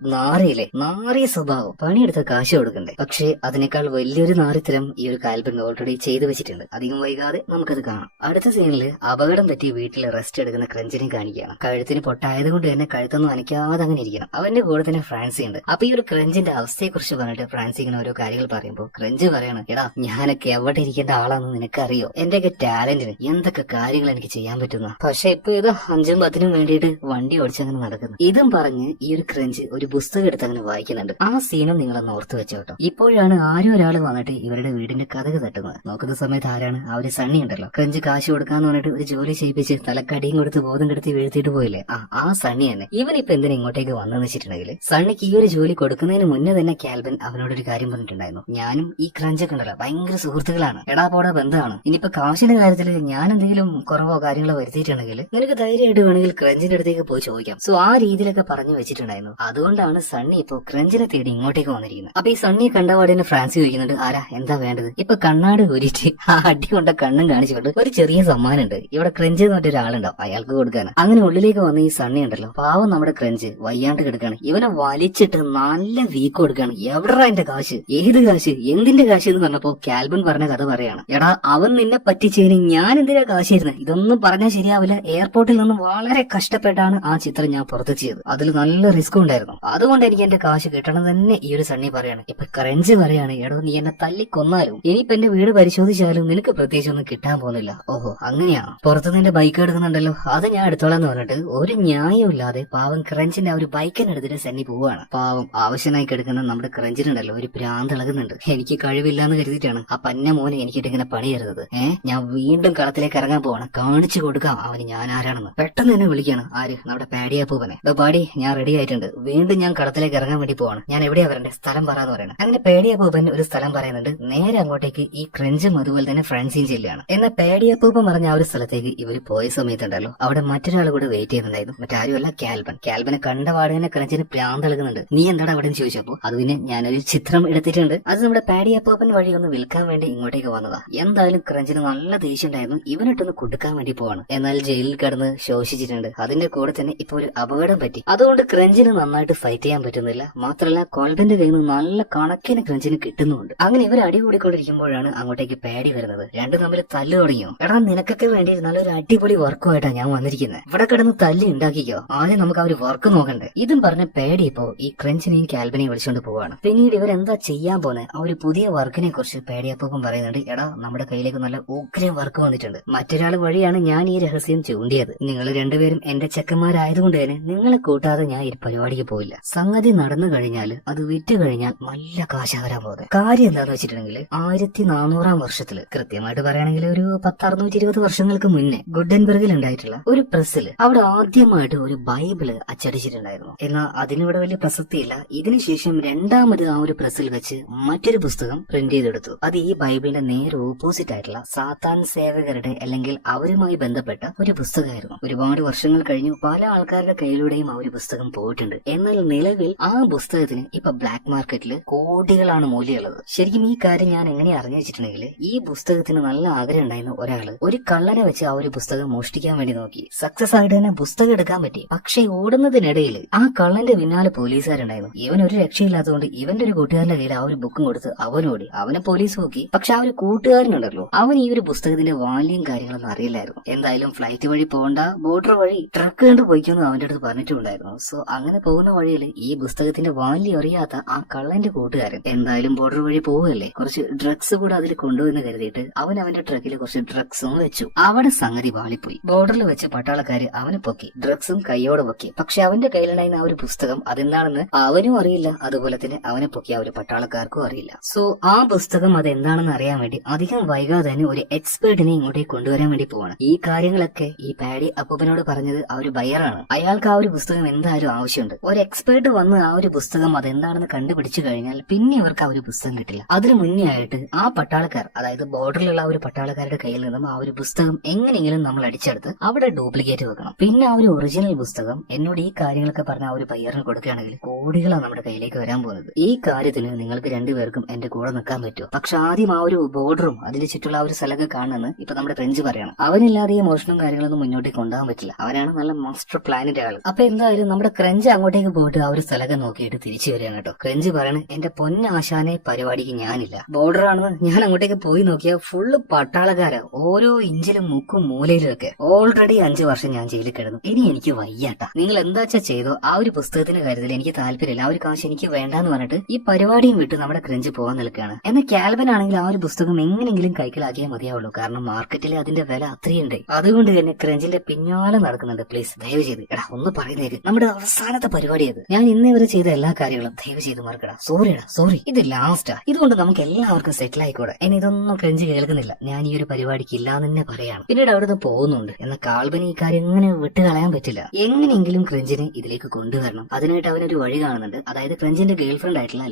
നാറിയ സ്വഭാവം, പണിയെടുത്ത കാശ് കൊടുക്കണ്ടേ. പക്ഷേ അതിനേക്കാൾ വലിയൊരു നാറിത്തരം ഈ ഒരു കാൽബൻ ഓൾറെഡി ചെയ്തു വെച്ചിട്ടുണ്ട്. അധികം വൈകാതെ നമുക്കത് കാണാം. അടുത്ത സീനില് അപകടം പറ്റി വീട്ടിൽ റെസ്റ്റ് എടുക്കുന്ന ക്രഞ്ചിനെ കാണിക്കുകയാണ്. കഴുത്തിന് പൊട്ടായത് കൊണ്ട് തന്നെ കഴുത്തൊന്നും അനക്കാതെ അങ്ങനെ ഇരിക്കണം. അവന്റെ കൂടെ തന്നെ ഫ്രാൻസി ഉണ്ട്. അപ്പൊ ഈ ഒരു ക്രഞ്ചിന്റെ അവസ്ഥയെ കുറിച്ച് പറഞ്ഞിട്ട് ഫ്രാൻസി ഇങ്ങനെ ഓരോ കാര്യങ്ങൾ പറയുമ്പോൾ ക്രഞ്ച് പറയാണ്, എടാ ഞാനൊക്കെ എവിടെ ഇരിക്കേണ്ട ആളാണെന്ന് നിനക്കറിയോ? എന്റെയൊക്കെ ടാലന്റിന് എന്തൊക്കെ കാര്യങ്ങൾ എനിക്ക് ചെയ്യാൻ പറ്റുന്ന. പക്ഷെ ഇപ്പൊ ഇത് 5ഉം 10നും വേണ്ടിയിട്ട് വണ്ടി ഓടിച്ചങ്ങനെ നടക്കുന്നു. ഇതും പറഞ്ഞ് ഈ ഒരു ക്രഞ്ച് ഒരു പുസ്തകം എടുത്ത് അങ്ങനെ വായിക്കുന്നുണ്ട്. ആ സീനും നിങ്ങളൊന്ന് ഓർത്ത് വെച്ചോട്ടോ. ഇപ്പോഴാണ് ആരും ഒരാൾ വന്നിട്ട് ഇവരുടെ വീടിന്റെ കഥക് തട്ടുന്നത്. നോക്കുന്ന സമയത്ത് ആരാണ്? ആ ഒരു സണ്ണി ഉണ്ടല്ലോ. ക്രഞ്ച് കാശ് കൊടുക്കാന്ന് പറഞ്ഞിട്ട് ഒരു ജോലി ചെയ്യിപ്പിച്ച് തലക്കടിയും കൊടുത്ത് ബോധം കെടുത്തി വീഴ്ത്തിയിട്ട് പോയില്ലേ, ആ സണ്ണി തന്നെ. ഇവനിപ്പോ എന്തിനാ ഇങ്ങോട്ടേക്ക് വന്നെന്ന് വെച്ചിട്ടുണ്ടെങ്കിൽ സണ്ണിക്ക് ഈ ഒരു ജോലി കൊടുക്കുന്നതിന് മുന്നേ തന്നെ കാൽബൻ അവനോടൊരു കാര്യം പറഞ്ഞിട്ടുണ്ടായിരുന്നു. ഞാനും ഈ ക്രഞ്ചൊക്കെ ഉണ്ടല്ലോ ഭയങ്കര സുഹൃത്തുക്കളാണ്, എടാ പോടാ ബന്ധമാണ്. ഇനിയിപ്പോ കാശിന്റെ കാര്യത്തിൽ ഞാൻ എന്തെങ്കിലും കുറവോ കാര്യങ്ങളോ വരുത്തിയിട്ടുണ്ടെങ്കിൽ നിനക്ക് ധൈര്യമായിട്ട് വേണമെങ്കിൽ ക്രഞ്ചിന്റെ അടുത്തേക്ക് പോയി ചോദിക്കാം. സോ ആ രീതിയിലൊക്കെ പറഞ്ഞു വെച്ചിട്ടുണ്ടായിരുന്നു. അതുകൊണ്ടാണ് സണ്ണി ഇപ്പൊ ക്രഞ്ചിനെ തേടി ഇങ്ങോട്ടേക്ക് വന്നിരിക്കുന്നത്. അപ്പൊ ഈ സണ്ണി കണ്ടപാടിനെ ഫ്രാൻസി ചോദിക്കുന്നുണ്ട്, ആരാ എന്താ വേണ്ടത്? ഇപ്പൊ കണ്ണാട് ഊരിയിട്ട് ആ അടി കൊണ്ട കണ്ണും കാണിച്ചുകൊണ്ട് ഒരു ചെറിയ സമ്മാനം ഉണ്ട്, ഇവിടെ ക്രഞ്ച് എന്ന് മറ്റൊരാളുണ്ടാവും അയാൾക്ക് കൊടുക്കാൻ. അങ്ങനെ ഉള്ളിലേക്ക് വന്ന ഈ സണ്ണി ഉണ്ടല്ലോ, പാവം നമ്മുടെ ക്രഞ്ച് വയ്യാണ്ട് കിടക്കാണ്. ഇവനെ വലിച്ചിട്ട് നല്ല വീക്ക് കൊടുക്കാണ്. എവിടാ എന്റെ കാശ്? ഏത് കാശ്? എന്തിന്റെ കാശ് എന്ന് പറഞ്ഞപ്പോ കാൽബൻ പറഞ്ഞ കഥ പറയാണ്. എടാ അവൻ നിന്നെ പറ്റിച്ചതിന് ഞാൻ എന്തിനാ കാശ് തരുന്നത്? ഇതൊന്നും പറഞ്ഞാൽ ശരിയാവില്ല. എയർപോർട്ടിൽ നിന്ന് വളരെ കഷ്ടപ്പെട്ടാണ് ആ ചിത്രം ഞാൻ പുറത്ത് ചെയ്തത്. അതിൽ നല്ല റിസ്ക് ഉണ്ടായിരുന്നു. അതുകൊണ്ട് എനിക്ക് എന്റെ കാശ് കിട്ടണം തന്നെ ഈ ഒരു സണ്ണി പറയാണ്. ഇപ്പൊ ക്രഞ്ച് പറയാണ്, എടോ നീ എന്നെ തല്ലിക്കൊന്നാലും ഇനിയിപ്പോ എന്റെ വീട് പരിശോധിച്ചാലും നിനക്ക് പ്രത്യേകിച്ച് ഒന്നും കിട്ടാൻ പോകുന്നില്ല. ഓഹോ അങ്ങനെയാണോ? പുറത്ത് നിന്റെ ബൈക്ക് എടുക്കുന്നുണ്ടല്ലോ, അത് ഞാൻ എടുത്തോളാം എന്ന് പറഞ്ഞിട്ട് ഒരു ന്യായം ഇല്ലാതെ പാവം ക്രഞ്ചിന്റെ ആ ഒരു ബൈക്കിന് എടുത്തിട്ട് സണ്ണി പോവാണ്. പാവം ആവശ്യമായി കിടക്കുന്ന നമ്മുടെ ക്രഞ്ചിനുണ്ടല്ലോ ഒരു ഭ്രാന്ത് ഇളകുന്നുണ്ട്. എനിക്ക് കഴിവില്ലാന്ന് കരുതിയിട്ടാണ് ആ പന്ന മോനെ എനിക്കിട്ട് ഇങ്ങനെ പണി തരുന്നത്. ഞാൻ വീണ്ടും കളത്തിലേക്ക് ഇറങ്ങാൻ പോവാണ്, കാണിച്ചു കൊടുക്കാം അവന് ഞാൻ ആരാണെന്ന്. പെട്ടെന്ന് തന്നെ വിളിക്കാണ്. ആര്? നമ്മുടെ പാടിയപ്പൂപ്പനെ. പാടി ഞാൻ റെഡി ആയിട്ടുണ്ട്, വീണ്ടും ഞാൻ കളത്തിലേക്ക് ഇറങ്ങാൻ വേണ്ടി പോവാണ്, ഞാൻ എവിടെയാ വരണ്ടേ? സ്ഥലം പറയാന്ന് പറയണം. അങ്ങനെ പേടിയപ്പൂപ്പൻ ഒരു സ്ഥലം പറയുന്നുണ്ട്. നേരെ അങ്ങോട്ടേക്ക് ഈ ക്രഞ്ചും അതുപോലെ തന്നെ ഫ്രാൻസിയും ചെല്ലുകയാണ്. എന്നാൽ പേടിയപ്പൂപ്പൻ പറഞ്ഞ ആ ഒരു സ്ഥലത്തേക്ക് ഇവര് പോയ സമയത്തുണ്ടല്ലോ അവിടെ മറ്റൊരാൾ കൂടെ വെയിറ്റ് ചെയ്യുന്നുണ്ടായിരുന്നു. മറ്റാരുമല്ല കാൽബൻ. കാൽബനെ കണ്ടപാട് തന്നെ ക്രഞ്ചിന് ഭ്രാന്ത് ഇളകുന്നുണ്ട്. നീ എന്താണ് അവിടെ എന്ന് ചോദിച്ചപ്പോ അത് പിന്നെ ഞാനൊരു ചിത്രം എടുത്തിട്ടുണ്ട്, അത് നമ്മുടെ പാടിയപ്പൂപ്പൻ വഴി ഒന്ന് വിൽക്കാൻ വേണ്ടി ഇങ്ങോട്ടേക്ക് വന്നതാ. എന്തായാലും ക്രഞ്ചിന് നല്ല ദേഷ്യം ഉണ്ടായിരുന്നു, ഇവനിട്ടൊന്ന് കൊടുക്കാൻ വേണ്ടി പോവാണ്. എന്നാൽ ജയിലിൽ കടന്ന് ശോഷിച്ചിട്ടുണ്ട്. അതിന്റെ കൂടെ തന്നെ ഇപ്പൊ ഒരു അപകടം പറ്റി. അതുകൊണ്ട് ക്രഞ്ചിന് നന്നായിട്ട് ഫൈറ്റ് ചെയ്യാൻ പറ്റുന്നില്ല. മാത്രമല്ല കോൾബന്റെ കയ്യിൽ നിന്ന് നല്ല കണക്കിന് ക്രഞ്ചിന് കിട്ടുന്നുമുണ്ട്. അങ്ങനെ ഇവർ അടി കൂടിക്കൊണ്ടിരിക്കുമ്പോഴാണ് അങ്ങോട്ടേക്ക് പേടി വരുന്നത്. രണ്ടും തമ്മിൽ തല്ല് തുടങ്ങിയോ? എടാ നിനക്കൊക്കെ വേണ്ടി നല്ലൊരു അടിപൊളി വർക്കുമായിട്ടാണ് ഞാൻ വന്നിരിക്കുന്നത്, ഇവിടെ കിടന്ന് തല്ലി ഉണ്ടാക്കിക്കോ, ആദ്യം നമുക്ക് ആ ഒരു വർക്ക് നോക്കണ്ടേ. ഇതും പറഞ്ഞ പേടി ഇപ്പോ ഈ ക്രഞ്ചിനെയും കാൽബനെയും വിളിച്ചുകൊണ്ട് പോവാണ്. പിന്നീട് ഇവരെന്താ ചെയ്യാൻ പോകുന്നത് ആ ഒരു പുതിയ വർക്കിനെ കുറിച്ച് പേടിയപ്പം പറയുന്നുണ്ട്. എടാ നമ്മുടെ കയ്യിലേക്ക് നല്ല ഉഗ്രം വർക്ക് വന്നിട്ടുണ്ട്, മറ്റൊരാൾ വഴിയാണ് ഞാൻ ഈ രഹസ്യം ചൂണ്ടിയത്. നിങ്ങൾ രണ്ടുപേരും എന്റെ ചെക്കന്മാരായതുകൊണ്ട് തന്നെ നിങ്ങളെ കൂട്ടാതെ ഞാൻ ഈ പരിപാടിക്ക് പോയില്ല. സംഗതി നടന്നു കഴിഞ്ഞാൽ അത് വിറ്റ് കഴിഞ്ഞാൽ നല്ല കാശ് വരാൻ പോകുന്നത്. കാര്യം എന്താന്ന് വെച്ചിട്ടുണ്ടെങ്കിൽ 1400-ാം വർഷത്തില്, കൃത്യമായിട്ട് പറയുകയാണെങ്കിൽ ഒരു 10-620 വർഷങ്ങൾക്ക് മുന്നേ ഗുഡൻബർഗിൽ ഉണ്ടായിട്ടുള്ള ഒരു പ്രസ്സിൽ അവിടെ ആദ്യമായിട്ട് ഒരു ബൈബിള് അച്ചടിച്ചിട്ടുണ്ടായിരുന്നു. എന്നാൽ അതിനിവിടെ വലിയ പ്രസക്തിയില്ല. ഇതിനുശേഷം രണ്ടാമത് ആ ഒരു പ്രസ്സിൽ വെച്ച് മറ്റൊരു പുസ്തകം പ്രിന്റ് ചെയ്തെടുത്തു. അത് ഈ ബൈബിളിന്റെ നേരെ ഓപ്പോസിറ്റ് ആയിട്ടുള്ള സാത്താൻ സേവകരുടെ അല്ലെങ്കിൽ അവരുമായി ബന്ധപ്പെട്ട ഒരു പുസ്തകമായിരുന്നു. ഒരുപാട് വർഷങ്ങൾ കഴിഞ്ഞു പല ആൾക്കാരുടെ കയ്യിലൂടെയും ആ ഒരു പുസ്തകം പോയിട്ടുണ്ട്. എന്നാൽ നിലവിൽ ആ പുസ്തകത്തിന് ഇപ്പൊ ബ്ലാക്ക് മാർക്കറ്റിൽ കോടികളാണ് മൂല്യമുള്ളത്. ശരിക്കും ഈ കാര്യം ഞാൻ എങ്ങനെ അറിഞ്ഞു വെച്ചിട്ടുണ്ടെങ്കിൽ ഈ പുസ്തകത്തിന് നല്ല ആഗ്രഹം ഉണ്ടായിരുന്ന ഒരാള് ഒരു കള്ളനെ വെച്ച് ആ ഒരു പുസ്തകം മോഷ്ടിക്കാൻ വേണ്ടി നോക്കി. സക്സസ് ആയിട്ട് തന്നെ പുസ്തകം എടുക്കാൻ പറ്റി. പക്ഷെ ഓടുന്നതിനിടയിൽ ആ കള്ളന്റെ പിന്നാലെ പോലീസുകാരുണ്ടായിരുന്നു. ഇവൻ ഒരു രക്ഷയില്ലാത്തതുകൊണ്ട് ഇവന്റെ ഒരു കൂട്ടുകാരന്റെ കയ്യിൽ ആ ഒരു ബുക്കും കൊടുത്ത് അവനോടി. അവനെ പോലീസ് നോക്കി. പക്ഷെ ആ ഒരു കൂട്ടുകാരനുണ്ടല്ലോ അവൻ ഈ ഒരു പുസ്തകത്തിന്റെ വാല്യം കാര്യങ്ങളൊന്നും അറിയില്ലായിരുന്നു. എന്തായാലും ഫ്ലൈറ്റ് വഴി പോകണ്ട, ബോർഡർ വഴി ട്രക്ക് കണ്ട് പോയിക്കൊന്ന് അവന്റെ അടുത്ത് പറഞ്ഞിട്ടുണ്ടായിരുന്നു. സോ അങ്ങനെ പോകുന്ന വഴിയിൽ ഈ പുസ്തകത്തിന്റെ വാല്യം അറിയാത്ത ആ കള്ളന്റെ കൂട്ടുകാരൻ എന്തായാലും ബോർഡർ വഴി പോവുകയല്ലേ, കുറച്ച് ഡ്രഗ്സ് കൂടെ അതിൽ കൊണ്ടുവന്ന് കരുതിയിട്ട് അവൻ അവന്റെ ട്രക്കിൽ കുറച്ച് ഡ്രഗ്സും വെച്ചു. അവിടെ സംഗതി വാളിപ്പോയി. ബോർഡറിൽ വെച്ച് പട്ടാളക്കാര് അവനെ പൊക്കി, ഡ്രഗ്സും കൈയോടെ പൊക്കി. പക്ഷെ അവന്റെ കയ്യിലുണ്ടായിരുന്ന ആ ഒരു പുസ്തകം അതെന്താണെന്ന് അവനും അറിയില്ല, അതുപോലെ തന്നെ അവനെ പൊക്കിയ ഒരു പട്ടാളക്കാർക്കും അറിയില്ല. സോ ആ പുസ്തകം അതെന്താണെന്ന് അറിയാൻ വേണ്ടി അധികം വൈകാതെ തന്നെ ഒരു എക്സ്പേർട്ടിനെ ഇങ്ങോട്ടേക്ക് കൊണ്ടുവരാൻ വേണ്ടി പോവാണ്. ഈ കാര്യങ്ങളൊക്കെ ഈ പാഡി അപ്പൂപ്പനോട് പറഞ്ഞത് ആ ഒരു ബയറാണ്. അയാൾക്ക് ആ ഒരു പുസ്തകം എന്തായാലും ആവശ്യമുണ്ട്. ഒരു എക്സ്പേർട്ട് വന്ന് ആ ഒരു പുസ്തകം അതെന്താണെന്ന് കണ്ടുപിടിച്ചു കഴിഞ്ഞാൽ പിന്നെ ഇവർക്ക് ആ ഒരു പുസ്തകം കിട്ടില്ല. അതിനു മുന്നേ ആയിട്ട് ആ പട്ടാളക്കാർ, അതായത് ബോർഡറിലുള്ള ആ ഒരു പട്ടാളക്കാരുടെ കയ്യിൽ നിന്നും ആ ഒരു പുസ്തകം എങ്ങനെയെങ്കിലും നമ്മൾ അടിച്ചെടുത്ത് അവിടെ ഡ്യൂപ്ലിക്കേറ്റ് വെക്കണം. പിന്നെ ആ ഒരു ഒറിജിനൽ പുസ്തകം എന്നോട് ഈ കാര്യങ്ങളൊക്കെ പറഞ്ഞ ആ ഒരു ബയ്യറിന് കൊടുക്കുകയാണെങ്കിൽ കോടികളാണ് നമ്മുടെ കയ്യിലേക്ക് വരാൻ പോകുന്നത്. ഈ കാര്യത്തിന് നിങ്ങൾക്ക് രണ്ടുപേർക്കും എന്റെ കൂടെ നിൽക്കാൻ പറ്റുമോ? പക്ഷെ ആദ്യം ആ ഒരു ബോർഡറും അതിന് ചുറ്റുള്ള ആ ഒരു സ്ഥലമൊക്കെ കാണുന്നത് ഇപ്പൊ നമ്മുടെ ഫ്രഞ്ച് പറയണം. അവനില്ലാതെ ഈ മോഷണം കാര്യങ്ങളൊന്നും മുന്നോട്ടേക്ക് കൊണ്ടുപോകാൻ പറ്റില്ല. അവനാണ് നല്ല മാസ്റ്റർ പ്ലാനിന്റെ ആൾ. അപ്പൊ എന്തായാലും നമ്മുടെ ക്രഞ്ച് അങ്ങോട്ടേക്ക് പോയിട്ട് ആ ഒരു സ്ഥലമൊക്കെ നോക്കിയിട്ട് തിരിച്ചു വരികയാണ് കേട്ടോ. ക്രഞ്ച് പറയണ എന്റെ പൊന്നാശാനെ പരിപാടിക്ക് ഞാനില്ല, ബോർഡർ ആണെന്ന്. ഞാൻ അങ്ങോട്ടേക്ക് പോയി നോക്കിയാൽ ഫുള്ള് പട്ടാളക്കാര്, ഓരോ ഇഞ്ചിലും മുക്കും മൂലയിലും ഒക്കെ. ഓൾറെഡി 5 വർഷം ഞാൻ ജയിലിൽ കിടന്നു, ഇനി എനിക്ക് വയ്യാട്ടാ. നിങ്ങൾ എന്താച്ചാ ചെയ്തോ, ആ ഒരു പുസ്തകത്തിന്റെ കാര്യത്തിൽ എനിക്ക് താല്പര്യമില്ല, ആ ഒരു കാശ് എനിക്ക് വേണ്ടാന്ന് പറഞ്ഞിട്ട് ഈ പരിപാടിയും വിട്ട് നമ്മുടെ ക്രഞ്ച് പോകാൻ നിൽക്കുകയാണ്. എന്നാൽ കാൽവിൻ ആണെങ്കിൽ ആ ഒരു പുസ്തകം എങ്ങനെങ്കിലും കൈക്കലാക്കിയാൽ മതിയാവുള്ളൂ, കാരണം മാർക്കറ്റിൽ അതിന്റെ വില അത്രയുണ്ട്. അതുകൊണ്ട് തന്നെ ക്രഞ്ചിന്റെ പിന്നാലെ നടക്കുന്നുണ്ട്. പ്ലീസ് ദയവ് ചെയ്ത് എടാ ഒന്ന് പറയുന്നേക്ക്, നമ്മുടെ അവസാനത്തെ പരിപാടി അത്. ഞാൻ ഇന്നേ വരെ ചെയ്ത എല്ലാ കാര്യങ്ങളും ദയവ് ചെയ്ത് മറക്കടാ. സോറി, ഇത് ലാസ്റ്റാ. ഇതുകൊണ്ട് നമുക്ക് എല്ലാവർക്കും സെറ്റിൽ ആയിക്കോട്ടെ. ഇനി ഇതൊന്നും ക്രഞ്ച് കേൾക്കുന്നില്ല, ഞാൻ ഈ ഒരു പരിപാടിക്ക് ഇല്ലാന്ന് തന്നെ പറയാണ്. പിന്നീട് അവിടുന്ന് പോകുന്നുണ്ട്. എന്നാൽ കാൽബന് ഈ കാര്യം എങ്ങനെ വിട്ടുകളയാൻ പറ്റില്ല. എങ്ങനെയെങ്കിലും ക്രഞ്ചിനെ ഇതിലേക്ക് കൊണ്ടുവരണം. അതിനായിട്ട് അവനൊരു വഴി കാണുന്നുണ്ട്. അതായത് ക്രഞ്ചിന്റെ ഗേൾഫ്രണ്ട് ആയിട്ടുള്ള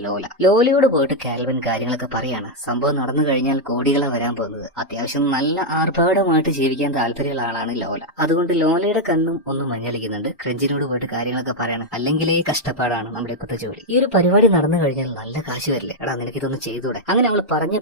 ലോലയോട് പോയിട്ട് കാൽബൻ കാര്യങ്ങളൊക്കെ പറയാണ്. സംഭവം നടന്നു കഴിഞ്ഞാൽ കോടികളെ വരാൻ പോകുന്നത്. അത്യാവശ്യം നല്ല ആർഭാടമായിട്ട് ജീവിക്കാൻ താല്പര്യമുള്ള ആളാണ് ലോല. അതുകൊണ്ട് ലോലയുടെ കണ്ണും ഒന്ന് മഞ്ഞളിക്കുന്നുണ്ട്. ക്രഞ്ചിനോട് പോയിട്ട് കാര്യങ്ങളൊക്കെ പറയണം, അല്ലെങ്കിൽ ഈ കഷ്ടപ്പാടാണ് നമ്മുടെ ഇപ്പോഴത്തെ ജോലി. ഈ ഒരു പരിപാടി നടന്നു കഴിഞ്ഞാൽ നല്ല കാശ് വരില്ലേ, എടാ നിനക്ക് ഇതൊന്ന് ചെയ്തൂടെ. അങ്ങനെ അവൾ പറഞ്ഞ്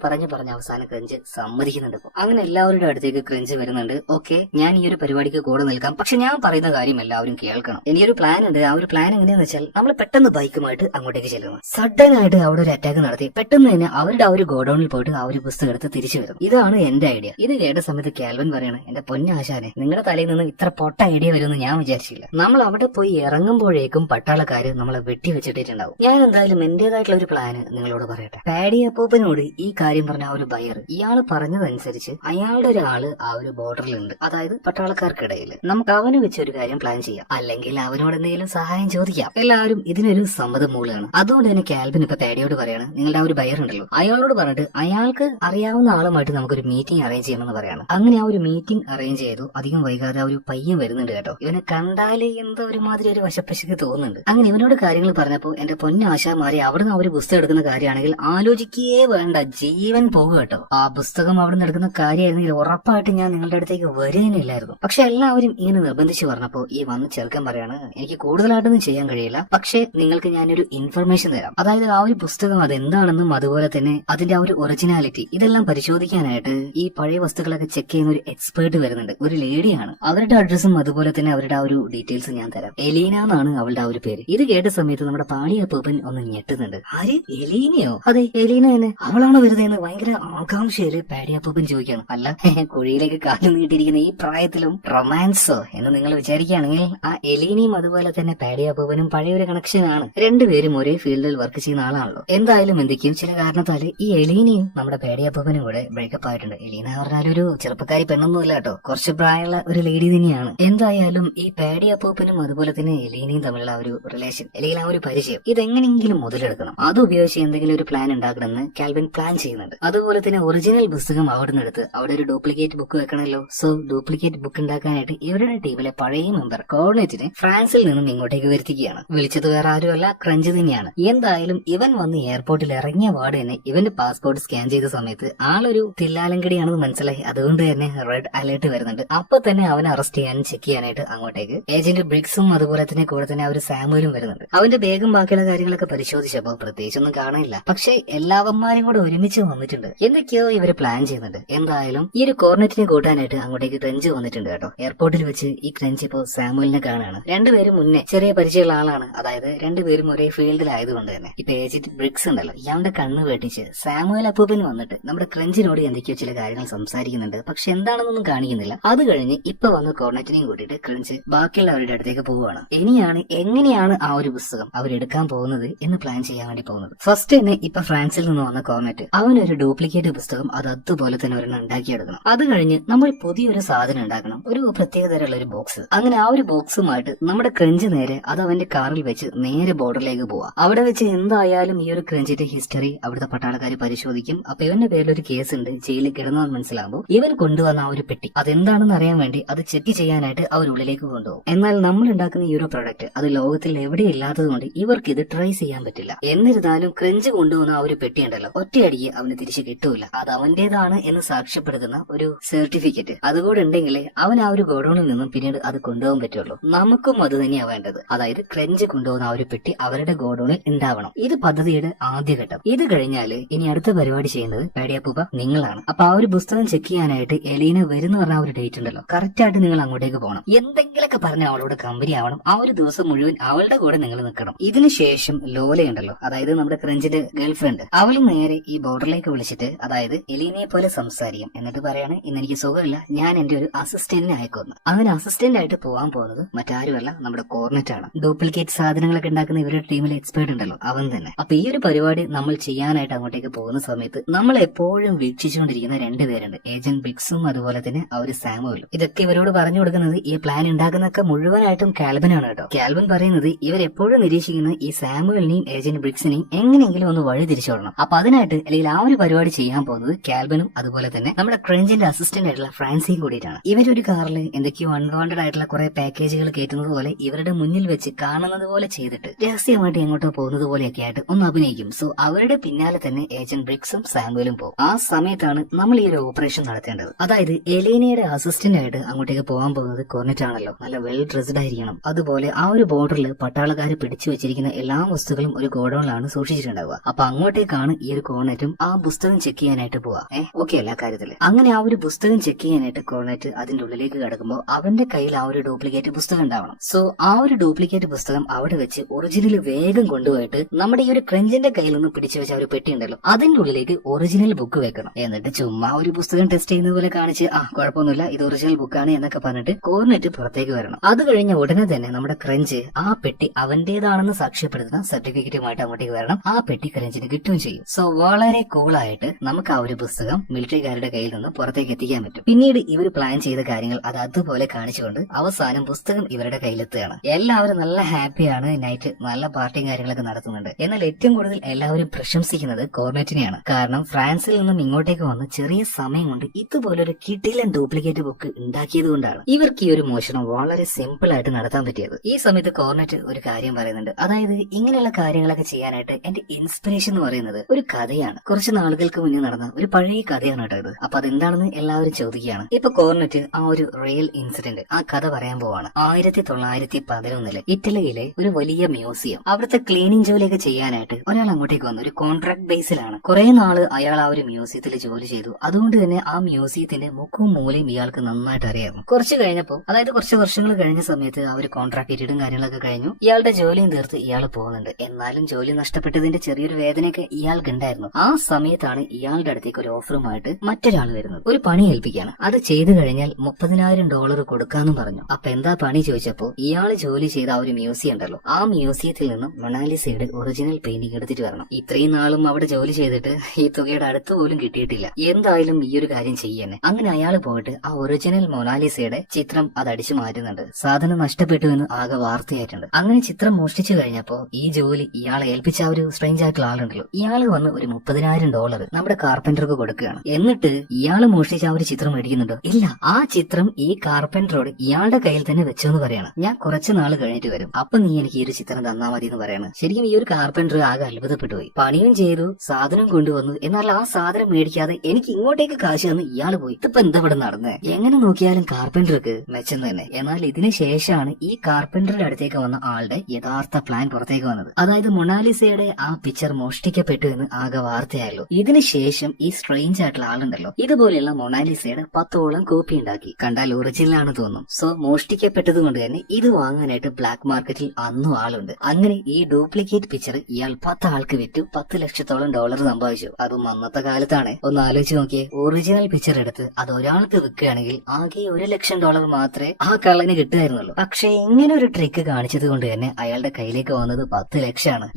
അവസാനം ക്രഞ്ച് സമ്മതിക്കുന്നുണ്ട്. അങ്ങനെ എല്ലാവരുടെ അടുത്തേക്ക് ക്രഞ്ച് വരുന്നുണ്ട്. ഓക്കെ, ഞാൻ ഈ ഒരു പരിപാടിക്ക് കൂടെ നിൽക്കാം, പക്ഷെ ഞാൻ പറയുന്ന കാര്യം എല്ലാവരും കേൾക്കണം. എനിക്കൊരു പ്ലാൻ ഉണ്ട്. ആ ഒരു പ്ലാൻ എങ്ങനെയാന്ന് വെച്ചാൽ നമ്മൾ പെട്ടെന്ന് ബൈക്കുമായിട്ട് അങ്ങോട്ടേക്ക് ചെല്ലുന്നു. സഡൻ ആയിട്ട് അവിടെ ഒരു അറ്റാക്ക് നടത്തി പെട്ടെന്ന് തന്നെ അവരുടെ ആ ഒരു ഗോഡൌണിൽ പോയിട്ട് ആ ഒരു പുസ്തകം എടുത്ത് തിരിച്ചു വരും. ഇതാണ് എന്റെ ഐഡിയ. ഇത് കേട്ട സമയത്ത് കാൽവിൻ പറയാണ്, എന്റെ പൊന്നാശാനെ, നിങ്ങളുടെ തലയിൽ നിന്ന് ഇത്ര പൊട്ട ഐഡിയ വരുമെന്ന് ഞാൻ വിചാരിച്ചില്ല. നമ്മൾ അവിടെ പോയി ഇറങ്ങുമ്പോഴേക്കും പട്ടാളക്കാര് നമ്മളെ വെട്ടിവെച്ചിട്ടുണ്ടാവും. ഞാൻ എന്തായാലും എന്റേതായിട്ടുള്ള ഒരു പ്ലാന് നിങ്ങളോട് പറയട്ടെ. പാഡി അപ്പൂപ്പനോട് ഈ കാര്യം പറഞ്ഞ ആ ഒരു ബയർ, ഇയാള് പറഞ്ഞതനുസരിച്ച് അയാളുടെ ഒരാള് ആ ഒരു ബോർഡറിലുണ്ട്, അതായത് പട്ടാളക്കാർക്കിടയിൽ. നമുക്ക് അവന് വെച്ച് ഒരു കാര്യം പ്ലാൻ ചെയ്യാം, അല്ലെങ്കിൽ അവനോട് എന്തെങ്കിലും സഹായം ചോദിക്കാം. എല്ലാവരും ഇതിനൊരു സമ്മതം മൂലമാണ്. അതുകൊണ്ട് തന്നെ കാൽബിൻ ഇപ്പൊ പാഡിയോട് പറയാണ്, നിങ്ങളുടെ ആ ഒരു ബയർ ഉണ്ടല്ലോ, അയാളോട് പറഞ്ഞിട്ട് അയാൾക്ക് അറിയാവുന്ന ആളുമായിട്ട് നമുക്കൊരു മീറ്റിംഗ് അറേഞ്ച് ചെയ്യണമെന്ന് പറയാണ്. അങ്ങനെ ആ ഒരു മീറ്റിംഗ് അറേഞ്ച് ചെയ്തു. അധികം വൈകാതെ ആ ഒരു പയ്യൻ വരുന്നുണ്ട് കേട്ടോ. ഇവനെ കണ്ടാലേ എന്തോ ഒരുമാതിരി ഒരു വശപ്പശക്ക് തോന്നുന്നുണ്ട്. അങ്ങനെ ഇവനോട് കാര്യങ്ങൾ പറഞ്ഞപ്പോ എന്റെ പൊന്നാശാമാരെ അവിടുന്ന് ആ ഒരു പുസ്തകം എടുക്കുന്ന കാര്യമാണെങ്കിൽ ആലോചിക്കേ വേണ്ട, ജീവൻ പോകുക കേട്ടോ. ആ പുസ്തകം അവിടുന്ന് എടുക്കുന്ന കാര്യമായിരുന്നെങ്കിൽ ഉറപ്പായിട്ട് ഞാൻ നിങ്ങളുടെ അടുത്തേക്ക് വരികയില്ലായിരുന്നു. പക്ഷെ എല്ലാവരും ഇങ്ങനെ നിർബന്ധിച്ച് പറഞ്ഞപ്പോ ഈ വന്ന് ചെറുക്കൻ പറയാണ്, എനിക്ക് കൂടുതലായിട്ടൊന്നും ചെയ്യാൻ കഴിയില്ല, പക്ഷെ നിങ്ങൾക്ക് ഞാനൊരു ഇൻഫർമേഷൻ തരാം. അതായത് ആ ഒരു പുസ്തകം അതെന്താണെന്നും അതുപോലെ തന്നെ അതിന്റെ ആ ഒരു ഒറിജിനാലിറ്റി ഇതെല്ലാം പരിശോധിക്കാനായിട്ട് ഈ പഴയ വസ്തുക്കളൊക്കെ ചെക്ക് ചെയ്യുന്ന ഒരു എക്സ്പേർട്ട് വരുന്നുണ്ട്. ഒരു ലേഡിയാണ്. അവരുടെ അഡ്രസ്സും അതുപോലെ തന്നെ അവരുടെ ആ ഒരു ഡീറ്റെയിൽസ് ഞാൻ തരാം. എലീന എന്നാണ് അവളുടെ ആ ഒരു പേര്. ഇത് കേട്ട സമയത്ത് നമ്മുടെ പാളിയപ്പൂപ്പൻ ഒന്ന് ഞെട്ടുന്നുണ്ട്. ആര്, എലീനയോ? അതെ, എലീന തന്നെ. അവളാണ് വരുന്നതെന്ന് ഭയങ്കര ആകാംക്ഷയില് പാടിയപ്പൂപ്പൻ ചോദിക്കണം. അല്ല, കുഴിയിലേക്ക് കാലം നീട്ടിയിരിക്കുന്ന ഈ പ്രായത്തിലും റൊമാൻസോ എന്ന് നിങ്ങൾ വിചാരിക്കുകയാണെങ്കിൽ ആ എലീനയും അതുപോലെ തന്നെ പാടിയപ്പൂപ്പനും പഴയൊരു കണക്ഷനാണ്. രണ്ടുപേരും ഒരേ ഫീൽഡിൽ വർക്ക് ചെയ്യുന്ന ആളാണല്ലോ. എന്തായാലും എന്തൊക്കെയും ചില കാരണത്താല് ഈ എലീനയും നമ്മുടെ പാടിയപ്പൂപ്പനും കൂടെ ബ്രേക്കപ്പ് ആയിട്ടുണ്ട്. എലീന പറഞ്ഞാൽ ഒരു ചെറുപ്പക്കാരി പെണ്ണൊന്നുമില്ല കേട്ടോ, കുറച്ച് പ്രായമുള്ള ഒരു ലേഡി തന്നെയാണ്. എന്തായാലും ഈ പാടിയപ്പൂപ്പനും അതുപോലെ തന്നെ എലീനയും തമ്മിലുള്ള ഒരു റിലേഷൻ, അല്ലെങ്കിൽ ആ ഒരു പരിചയം, ഇതെങ്ങനെയെങ്കിലും മുതലെടുക്കണം. അത് ഉപയോഗിച്ച് എന്തെങ്കിലും ഒരു പ്ലാൻ ഉണ്ടാക്കണമെന്ന് കാൽവിൻ പ്ലാൻ ചെയ്യുന്നുണ്ട്. അതുപോലെ തന്നെ ഒറിജിനൽ പുസ്തകം അവിടെ നിന്നെടുത്ത് അവിടെ ഒരു ഡ്യൂപ്ലിക്കേറ്റ് ബുക്ക് വെക്കണമല്ലോ. സോ ഡ്യൂപ്ലിക്കേറ്റ് ബുക്ക് ഉണ്ടാക്കാനായിട്ട് ഇവരുടെ ടീമിലെ പഴയ മെമ്പർ കോർഡിനേറ്റിനെ ഫ്രാൻസിൽ നിന്നും ഇങ്ങോട്ടേക്ക് വരുത്തിക്കുകയാണ്. വിളിച്ചത് വേറെ ആരുമല്ല, ക്രഞ്ച് തന്നെയാണ്. എന്തായാലും ഇവൻ വന്ന് എയർപോർട്ടിൽ ഇറങ്ങിയ പാട് തന്നെ ഇവന്റെ പാസ്പോർട്ട് സ്കാൻ ചെയ്ത സമയത്ത് ആളൊരു തില്ലാലങ്കടിയാണെന്ന് മനസ്സിലായി. അതുകൊണ്ട് തന്നെ റെഡ് അലേർട്ട് വരുന്നുണ്ട്. അപ്പൊ തന്നെ അവനെ അറസ്റ്റ് ചെയ്യാനും ചെക്ക് ചെയ്യാനായിട്ട് അങ്ങോട്ടേക്ക് ഏജന്റ് ബ്രിക്സും അതുപോലെ തന്നെ കൂടെ തന്നെ ആ ഒരു സാമുവലും വരുന്നുണ്ട്. അവന്റെ ബാഗും ബാക്കിയുള്ള കാര്യങ്ങളൊക്കെ പരിശോധിച്ചപ്പോ പ്രത്യേകിച്ചൊന്നും കാണില്ല. പക്ഷെ എല്ലാവന്മാരും കൂടെ ഒരുമിച്ച് വന്നിട്ടുണ്ട്. എന്തൊക്കെയോ ഇവര് പ്ലാൻ ചെയ്യുന്നുണ്ട്. എന്തായാലും ഈ ഒരു കോർണറ്റിനെ കൂട്ടാനായിട്ട് അങ്ങോട്ടേക്ക് ക്രഞ്ച് വന്നിട്ടുണ്ട് കേട്ടോ. എയർപോർട്ടിൽ വെച്ച് ഈ ക്രഞ്ച് ഇപ്പോ സാമുവലിനെ കാണാണ്. രണ്ടുപേരും മുന്നേ ചെറിയ പരിചയമുള്ള ആളാണ്. അതായത് രണ്ടുപേരും ഒരേ ഫീൽഡിലായതുകൊണ്ട് തന്നെ ഇപ്പൊ ഏജന്റ് ബ്രിക്സ് ഉണ്ടല്ലോ, ഇയാളുടെ കണ്ണ് വെട്ടിച്ച് സാമുവൽ അപ്പൂപ്പൻ വന്നിട്ട് നമ്മുടെ ക്രഞ്ചിനോട് എന്തൊക്കെയോ ചില കാര്യങ്ങൾ സംസാരിക്കുന്നുണ്ട്. പക്ഷെ എന്താണെന്നൊന്നും കാണിക്കുന്നില്ല. അത് കഴിഞ്ഞ് ഇപ്പൊ വന്ന് കോർണറ്റിനെയും കൂട്ടിയിട്ട് ക്രഞ്ച് ബാക്കിയുള്ളവരുടെ അടുത്തേക്ക് പോവുകയാണ്. ഇനിയാണ് എങ്ങനെയാണ് ആ ഒരു പുസ്തകം അവരെടുക്കാൻ പോകുന്നത് എന്ന് പ്ലാൻ ചെയ്യാൻ വേണ്ടി പോകുന്നത്. ഫസ്റ്റ് തന്നെ ഇപ്പൊ ഫ്രാൻസിൽ നിന്ന് വന്ന കോർണറ്റ് അവനൊരു ഡ്യൂപ്ലിക്കേറ്റ് പുസ്തകം അത് അതുപോലെ തന്നെ ഒരെണ്ണം ഉണ്ടാക്കിയെടുക്കണം. അത് കഴിഞ്ഞ് നമ്മൾ പുതിയൊരു സാധനം ഉണ്ടാക്കണം, ഒരു പ്രത്യേകതരമുള്ള ഒരു ബോക്സ്. അങ്ങനെ ആ ഒരു ബോക്സുമായിട്ട് നമ്മുടെ ക്രഞ്ച് നേരെ അത് അവന്റെ കാറിൽ വെച്ച് നേരെ ബോർഡറിലേക്ക് പോവാം. അവിടെ വെച്ച് എന്തായാലും ഈ ഒരു ക്രഞ്ചിന്റെ ഹിസ്റ്ററി അവിടുത്തെ പട്ടാളക്കാർ പരിശോധിക്കും. അപ്പൊ ഇവന്റെ പേരിലൊരു കേസ് ഉണ്ട്, ജയിലിൽ കിടന്നതെന്ന് മനസ്സിലാകുമ്പോൾ ഇവൻ കൊണ്ടുവന്ന ആ ഒരു പെട്ടി അതെന്താണെന്ന് അറിയാൻ വേണ്ടി അത് ചെക്ക് ചെയ്യാനായിട്ട് അവർ ഉള്ളിലേക്ക് കൊണ്ടുപോകും. എന്നാൽ നമ്മൾ ഉണ്ടാക്കുന്ന ഈ ഒരു പ്രൊഡക്റ്റ് അത് ലോകത്തിൽ എവിടെ ഇല്ലാത്തത് കൊണ്ട് ഇവർക്ക് ഇത് ട്രൈ ചെയ്യാൻ പറ്റില്ല. എന്നിരുന്നാലും ക്രഞ്ച് കൊണ്ടുവന്ന ആ ഒരു പെട്ടി ഉണ്ടല്ലോ, ഒറ്റയടിക്ക് അവന് തിരിച്ചു കിട്ടൂല. അത് അവന്റേതാണ് എന്ന് സാക്ഷ്യപ്പെടുത്തുന്ന ഒരു സർട്ടിഫിക്കറ്റ് അതുകൂടെ ഉണ്ടെങ്കിലേ അവൻ ആ ഒരു ഗോഡൌണിൽ നിന്നും പിന്നീട് അത് കൊണ്ടുപോകാൻ പറ്റുള്ളൂ. നമുക്കും അത് തന്നെയാണ് വേണ്ടത്. അതായത് ക്രഞ്ച് കൊണ്ടുപോകുന്ന ആ ഒരു പെട്ടി അവരുടെ ഗോഡൌണിൽ ഉണ്ടാവണം. ഇത് പദ്ധതിയുടെ ആദ്യഘട്ടം. ഇത് കഴിഞ്ഞാല് ഇനി അടുത്ത പരിപാടി ചെയ്യുന്നത് പാടിയപ്പൂപ്പ നിങ്ങളാണ്. അപ്പൊ ആ ഒരു പുസ്തകം ചെക്ക് ചെയ്യാനായിട്ട് എലീന വരുന്ന പറഞ്ഞ ആ ഒരു ഡേറ്റ് ഉണ്ടല്ലോ, കറക്റ്റ് ആയിട്ട് നിങ്ങൾ അങ്ങോട്ടേക്ക് പോകണം. എന്തെങ്കിലുമൊക്കെ പറഞ്ഞ അവളോട് കമ്പനി ആവണം. ആ ഒരു ദിവസം മുഴുവൻ ആ അവളുടെ കൂടെ നിങ്ങൾ നിൽക്കണം. ഇതിനുശേഷം ലോലയുണ്ടല്ലോ, അതായത് നമ്മുടെ ക്രഞ്ചിന്റെ ഗേൾ ഫ്രണ്ട്, അവൾ നേരെ ഈ ബോർഡറിലേക്ക് വിളിച്ചിട്ട് അതായത് എലീനയെ പോലെ സംസാരിക്കും. എന്നിട്ട് പറയാണ്, ഇന്ന് എനിക്ക് സുഖമില്ല, ഞാൻ എന്റെ ഒരു അസിസ്റ്റന്റിനെ അയക്കുന്നു. അങ്ങനെ അസിസ്റ്റന്റ് ആയിട്ട് പോകാൻ പോകുന്നത് മറ്റാരുമല്ല, നമ്മുടെ കോർണറ്റ് ആണ്. ഡ്യൂപ്ലിക്കേറ്റ് സാധനങ്ങളൊക്കെ ഉണ്ടാക്കുന്ന ഇവരുടെ ടീമിലെ എക്സ്പേർട്ട് ഉണ്ടല്ലോ, അവൻ തന്നെ. അപ്പൊ ഈ ഒരു പരിപാടി നമ്മൾ ചെയ്യാനായിട്ട് അങ്ങോട്ടേക്ക് പോകുന്ന സമയത്ത് നമ്മൾ എപ്പോഴും വീക്ഷിച്ചുകൊണ്ടിരിക്കുന്ന രണ്ടുപേരുണ്ട്, ഏജന്റ് ബ്രിക്സും അതുപോലെ തന്നെ ആ ഒരു സാമുവലും. ഇതൊക്കെ ഇവരോട് പറഞ്ഞു കൊടുക്കുന്നത് ഈ പ്ലാൻ ഉണ്ടാക്കുന്നൊക്കെ മുഴുവനായിട്ടും കാൽബനാണ് കേട്ടോ. കാൽബൻ പറയുന്നത് ഇവരെപ്പോഴും നിരീക്ഷിക്കുന്ന ഈ സാമുവലിനെയും ഏജന്റ് ബ്രിക്സിനെയും എങ്ങനെയെങ്കിലും ഒന്ന് വഴി തിരിച്ചുവിടണം. അപ്പൊ അതിനായിട്ട് അല്ലെങ്കിൽ ആ ഒരു പരിപാടി ചെയ്യാൻ പോകുന്നത് കാൽബനും അതുപോലെ തന്നെ നമ്മുടെ ക്രഞ്ചിന്റെ അസിസ്റ്റന്റ് ആയിട്ടുള്ള ഫ്രാൻസിയും കൂടിയിട്ടാണ്. ഇവരൊരു കാറിൽ എന്തൊക്കെയോ അൺവാണ്ടഡ് ആയിട്ടുള്ള കുറെ പാക്കേജുകൾ കയറ്റുന്നത് പോലെ ഇവരുടെ മുന്നിൽ വെച്ച് കാണുന്നത് പോലെ ചെയ്തിട്ട് രഹസ്യമായിട്ട് എങ്ങോട്ടോ പോകുന്നത് പോലെയൊക്കെ ആയിട്ട് ഒന്ന് അഭിനയിക്കും. സോ അവരുടെ പിന്നാലെ തന്നെ ഏജന്റ് ബ്രിക്സും സാമുവലും പോകും. ആ സമയത്താണ് നമ്മൾ ഈ ഒരു ഓപ്പറേഷൻ നടത്തേണ്ടത്. അതായത് എലീനയുടെ അസിസ്റ്റന്റ് ആയിട്ട് അങ്ങോട്ടേക്ക് പോകാൻ പോകുന്നത് കോർണറ്റ് ആണല്ലോ, നല്ല വെൽ ഡ്രസ്ഡ് ആയിരിക്കണം. അതുപോലെ ആ ഒരു ബോർഡറിൽ പട്ടാളക്കാർ പിടിച്ചു വെച്ചിരിക്കുന്ന എല്ലാ വസ്തുക്കളും ഒരു ഗോഡൌണിലാണ് സൂക്ഷിച്ചിട്ടുണ്ടാവുക. അപ്പൊ അങ്ങോട്ടേക്കാണ് ഈ ഒരു കോർണറ്റും ആ പുസ്തകം ചെക്ക് ചെയ്യാനായിട്ട് പോവാ. ഓക്കെ എല്ലാ കാര്യത്തില്. അങ്ങനെ ആ ഒരു പുസ്തകം ചെക്ക് ചെയ്യാനായിട്ട് കോർണറ്റ് അതിന്റെ ഉള്ളിലേക്ക് കിടക്കുമ്പോൾ അവന്റെ കയ്യിൽ ആ ഒരു ഡ്യൂപ്ലിക്കേറ്റ് പുസ്തകം ഉണ്ടാവണം. സോ ആ ഒരു ഡ്യൂപ്ലിക്കേറ്റ് പുസ്തകം അവിടെ വെച്ച് ഒറിജിനൽ വേഗം കൊണ്ടുപോയിട്ട് നമ്മുടെ ഈ ഒരു ക്രഞ്ചിന്റെ കയ്യിൽ നിന്ന് പിടിച്ചു വെച്ച ഒരു പെട്ടി ഉണ്ടല്ലോ, അതിന്റെ ഉള്ളിലേക്ക് ഒറിജിനൽ ബുക്ക് വെക്കണം. എന്നിട്ട് ചുമ്മാ ഒരു പുസ്തകം ടെസ്റ്റ് ചെയ്യുന്ന പോലെ കാണിച്ച് കുഴപ്പമൊന്നുമില്ല, ഇത് ഒറിജിനൽ ബുക്കാണ് എന്നൊക്കെ പറഞ്ഞിട്ട് കോർണറ്റ് പുറത്തേക്ക് വരണം. അത് കഴിഞ്ഞ ഉടനെ തന്നെ നമ്മുടെ ക്രഞ്ച് ആ പെട്ടി അവന്റേതാണെന്ന് സാക്ഷ്യപ്പെടുത്തുന്ന സർട്ടിഫിക്കറ്റുമായിട്ട് അങ്ങോട്ടേക്ക് വരണം. ആ പെട്ടി ക്രഞ്ചിന് കിട്ടുകയും ചെയ്യും. സോ വളരെ കൂളായിട്ട് നമുക്ക് ആ ഒരു പുസ്തകം മിലിറ്ററിക്കാരുടെ കയ്യിൽ നിന്ന് പുറത്തേക്ക് എത്തിക്കാൻ പറ്റും. പിന്നീട് ഇവർ പ്ലാൻ ചെയ്ത കാര്യങ്ങൾ അത് അതുപോലെ കാണിച്ചുകൊണ്ട് അവസാനം പുസ്തകം ഇവരുടെ കയ്യിലെത്തുകയാണ്. എല്ലാവരും നല്ല ഹാപ്പിയാണ്, നൈറ്റ് നല്ല പാർട്ടിയും കാര്യങ്ങളൊക്കെ നടത്തുന്നുണ്ട്. എന്നാൽ ഏറ്റവും കൂടുതൽ എല്ലാവരും പ്രശംസിക്കുന്നത് കോർണറ്റിനെയാണ്. കാരണം ഫ്രാൻസിൽ നിന്നും ഇങ്ങോട്ടേക്ക് വന്ന് ചെറിയ സമയം കൊണ്ട് ഇതുപോലൊരു കിടിലൻ ഡ്യൂപ്ലിക്കേറ്റ് ബുക്ക് ഉണ്ടാക്കിയത് കൊണ്ടാണ് ഇവർക്ക് ഈ ഒരു മോഷണം വളരെ സിമ്പിൾ ആയിട്ട് നടത്താൻ പറ്റിയത്. ഈ സമയത്ത് കോർണറ്റ് ഒരു കാര്യം പറയുന്നുണ്ട്, അതായത് ഇങ്ങനെയുള്ള കാര്യങ്ങളൊക്കെ ചെയ്യാനായിട്ട് എന്റെ ഇൻസ്പിറേഷൻ എന്ന് പറയുന്നത് ഒരു കഥയാണ്. കുറച്ച് നാളുകൾക്ക് മുന്നേ നടന്ന ഒരു പഴയ കഥയാണ് കേട്ടോ ഇത്. അപ്പൊ അതെന്താണെന്ന് എല്ലാവരും ചോദിക്കുകയാണ്. ഇപ്പൊ കോർണറ്റ് ആ ഒരു റിയൽ ഇൻസിഡന്റ് ആ കഥ പറയാൻ പോവാണ്. 1911 ഇറ്റലിയിലെ ഒരു വലിയ മ്യൂസിയം, അവിടുത്തെ ക്ലീനിങ് ജോലിയൊക്കെ ചെയ്യാനായിട്ട് ഒരാൾ അങ്ങോട്ടേക്ക് വന്നു. ഒരു കോൺട്രാക്ട് ബേസിലാണ്. കുറെ നാള് അയാൾ ആ ഒരു മ്യൂസിയത്തിൽ ജോലി ചെയ്തു. അതുകൊണ്ട് തന്നെ ആ മ്യൂസിയത്തിന്റെ മുക്കും മൂലയും ഇയാൾക്ക് നന്നായിട്ട് അറിയായിരുന്നു. കുറച്ച് കഴിഞ്ഞപ്പോ, അതായത് കുറച്ച് വർഷങ്ങൾ കഴിഞ്ഞ സമയത്ത് ആ ഒരു കോൺട്രാക്ട് പീരീഡും കാര്യങ്ങളൊക്കെ കഴിഞ്ഞു. ഇയാളുടെ ജോലിയും തീർത്ത് ഇയാൾ പോകുന്നുണ്ട്. എന്നാലും ജോലി നഷ്ടപ്പെട്ടതിന്റെ ചെറിയൊരു വേദനയൊക്കെ ഇയാൾക്ക് ഉണ്ടായിരുന്നു. ആ സമയത്താണ് ഇയാളുടെ അടുത്തേക്ക് ഒരു ഓഫറുമായിട്ട് മറ്റൊരാൾ വരുന്നത്. ഒരു പണി ഏൽപ്പിക്കാണ്. അത് ചെയ്തു കഴിഞ്ഞാൽ $30,000 കൊടുക്കാന്നും പറഞ്ഞു. അപ്പൊ എന്താ പണി ചോദിച്ചപ്പോ ഇയാൾ ജോലി ചെയ്ത ആ ഒരു മ്യൂസിയം ഉണ്ടല്ലോ, ആ മ്യൂസിയത്തിൽ നിന്നും മൊണാലിസയുടെ ഒറിജിനൽ പെയിന്റിംഗ് എടുത്തിട്ട് വരണം. ഇത്രയും നാളും അവിടെ ജോലി ചെയ്തിട്ട് ഈ തുകയുടെ അടുത്ത് പോലും കിട്ടിയിട്ടില്ല. എന്തായാലും ഈ ഒരു കാര്യം ചെയ്യുന്നേ. അങ്ങനെ അയാൾ പോയിട്ട് ആ ഒറിജിനൽ മൊണാലിസയുടെ ചിത്രം അത് അടിച്ചു മാറ്റുന്നുണ്ട്. സാധനം നഷ്ടപ്പെട്ടു എന്ന് ആകെ വാർത്തയായിട്ടുണ്ട്. അങ്ങനെ ചിത്രം മോഷ്ടിച്ചു കഴിഞ്ഞപ്പോ ഈ ജോലി ഇയാളെ ഏൽപ്പിച്ച ആ ഒരു സ്ട്രേഞ്ച് ആയിട്ടുള്ള ആളുണ്ടല്ലോ, ഇയാൾ വന്ന് ഒരു $30,000 നമ്മുടെ കാർപ്പന്റർക്ക് കൊടുക്കുകയാണ്. എന്നിട്ട് ഇയാൾ മോഷ്ടിച്ച ആ ഒരു ചിത്രം മേടിക്കുന്നുണ്ടോ? ഇല്ല, ആ ചിത്രം ഈ കാർപ്പന്ററോട് ഇയാളുടെ കയ്യിൽ തന്നെ വെച്ചെന്ന് പറയാണ്. ഞാൻ കുറച്ച് നാൾ കഴിഞ്ഞിട്ട് വരും, അപ്പൊ നീ എനിക്ക് ഈ ഒരു ചിത്രം തന്നാ മതി എന്ന് പറയാണ്. ശരിക്കും ഈ ഒരു കാർപ്പന്റർ ആകെ അത്ഭുതപ്പെട്ടു പോയി. പണിയും ചെയ്തു, സാധനം കൊണ്ടുവന്നു, എന്നാൽ ആ സാധനം മേടിക്കാതെ എനിക്ക് ഇങ്ങോട്ടേക്ക് കാശ് തന്ന് ഇയാൾ പോയി. ഇതിപ്പോ എന്താ ഇവിടെ നടന്നേ? എങ്ങനെ നോക്കിയാലും കാർപ്പന്റർക്ക് മെച്ചം തന്നെ. എന്നാൽ ഇതിന് ശേഷമാണ് ഈ കാർപ്പന്ററുടെ അടുത്തേക്ക് വന്ന ആളുടെ യഥാർത്ഥ പ്ലാൻ പുറത്തേക്ക് വന്നത്. അതായത് മൊണാലിസയുടെ ആ പിക്ചർ മോഷ്ടിക്കപ്പെട്ടു എന്ന് ആകെ വാർത്തയായല്ലോ. ഇതിനുശേഷം ഈ സ്ട്രേഞ്ച് ആയിട്ടുള്ള ആളുണ്ടല്ലോ, ഇതുപോലെയുള്ള മൊണാലിസയുടെ 10ഓളം കോപ്പി ഉണ്ടാക്കി. കണ്ടാൽ ഒറിജിനൽ ആണ് തോന്നും. സോ മോഷ്ടിക്കപ്പെട്ടത് കൊണ്ട് തന്നെ ഇത് വാങ്ങാനായിട്ട് ബ്ലാക്ക് മാർക്കറ്റിൽ അന്നും ആളുണ്ട്. അങ്ങനെ ഈ ഡ്യൂപ്ലിക്കേറ്റ് പിക്ചർ ഇയാൾ 10 ആൾക്ക് വിറ്റു $10 ലക്ഷത്തോളം സമ്പാദിച്ചു. അതും അന്നത്തെ കാലത്താണ്. ഒന്ന് ആലോചിച്ച് നോക്കിയേ, ഒറിജിനൽ പിക്ചർ എടുത്ത് അത് ഒരാൾക്ക് വിൽക്കുകയാണെങ്കിൽ ആകെ $1 ലക്ഷം മാത്രമേ ആ കള്ളന് കിട്ടുമായിരുന്നുള്ളൂ. പക്ഷെ ഇങ്ങനെ ഒരു ട്രിക്ക് കാണിച്ചത് കൊണ്ട് തന്നെ അയാളുടെ കയ്യിലേക്ക് വന്നത് 10 ലക്ഷമാണ്.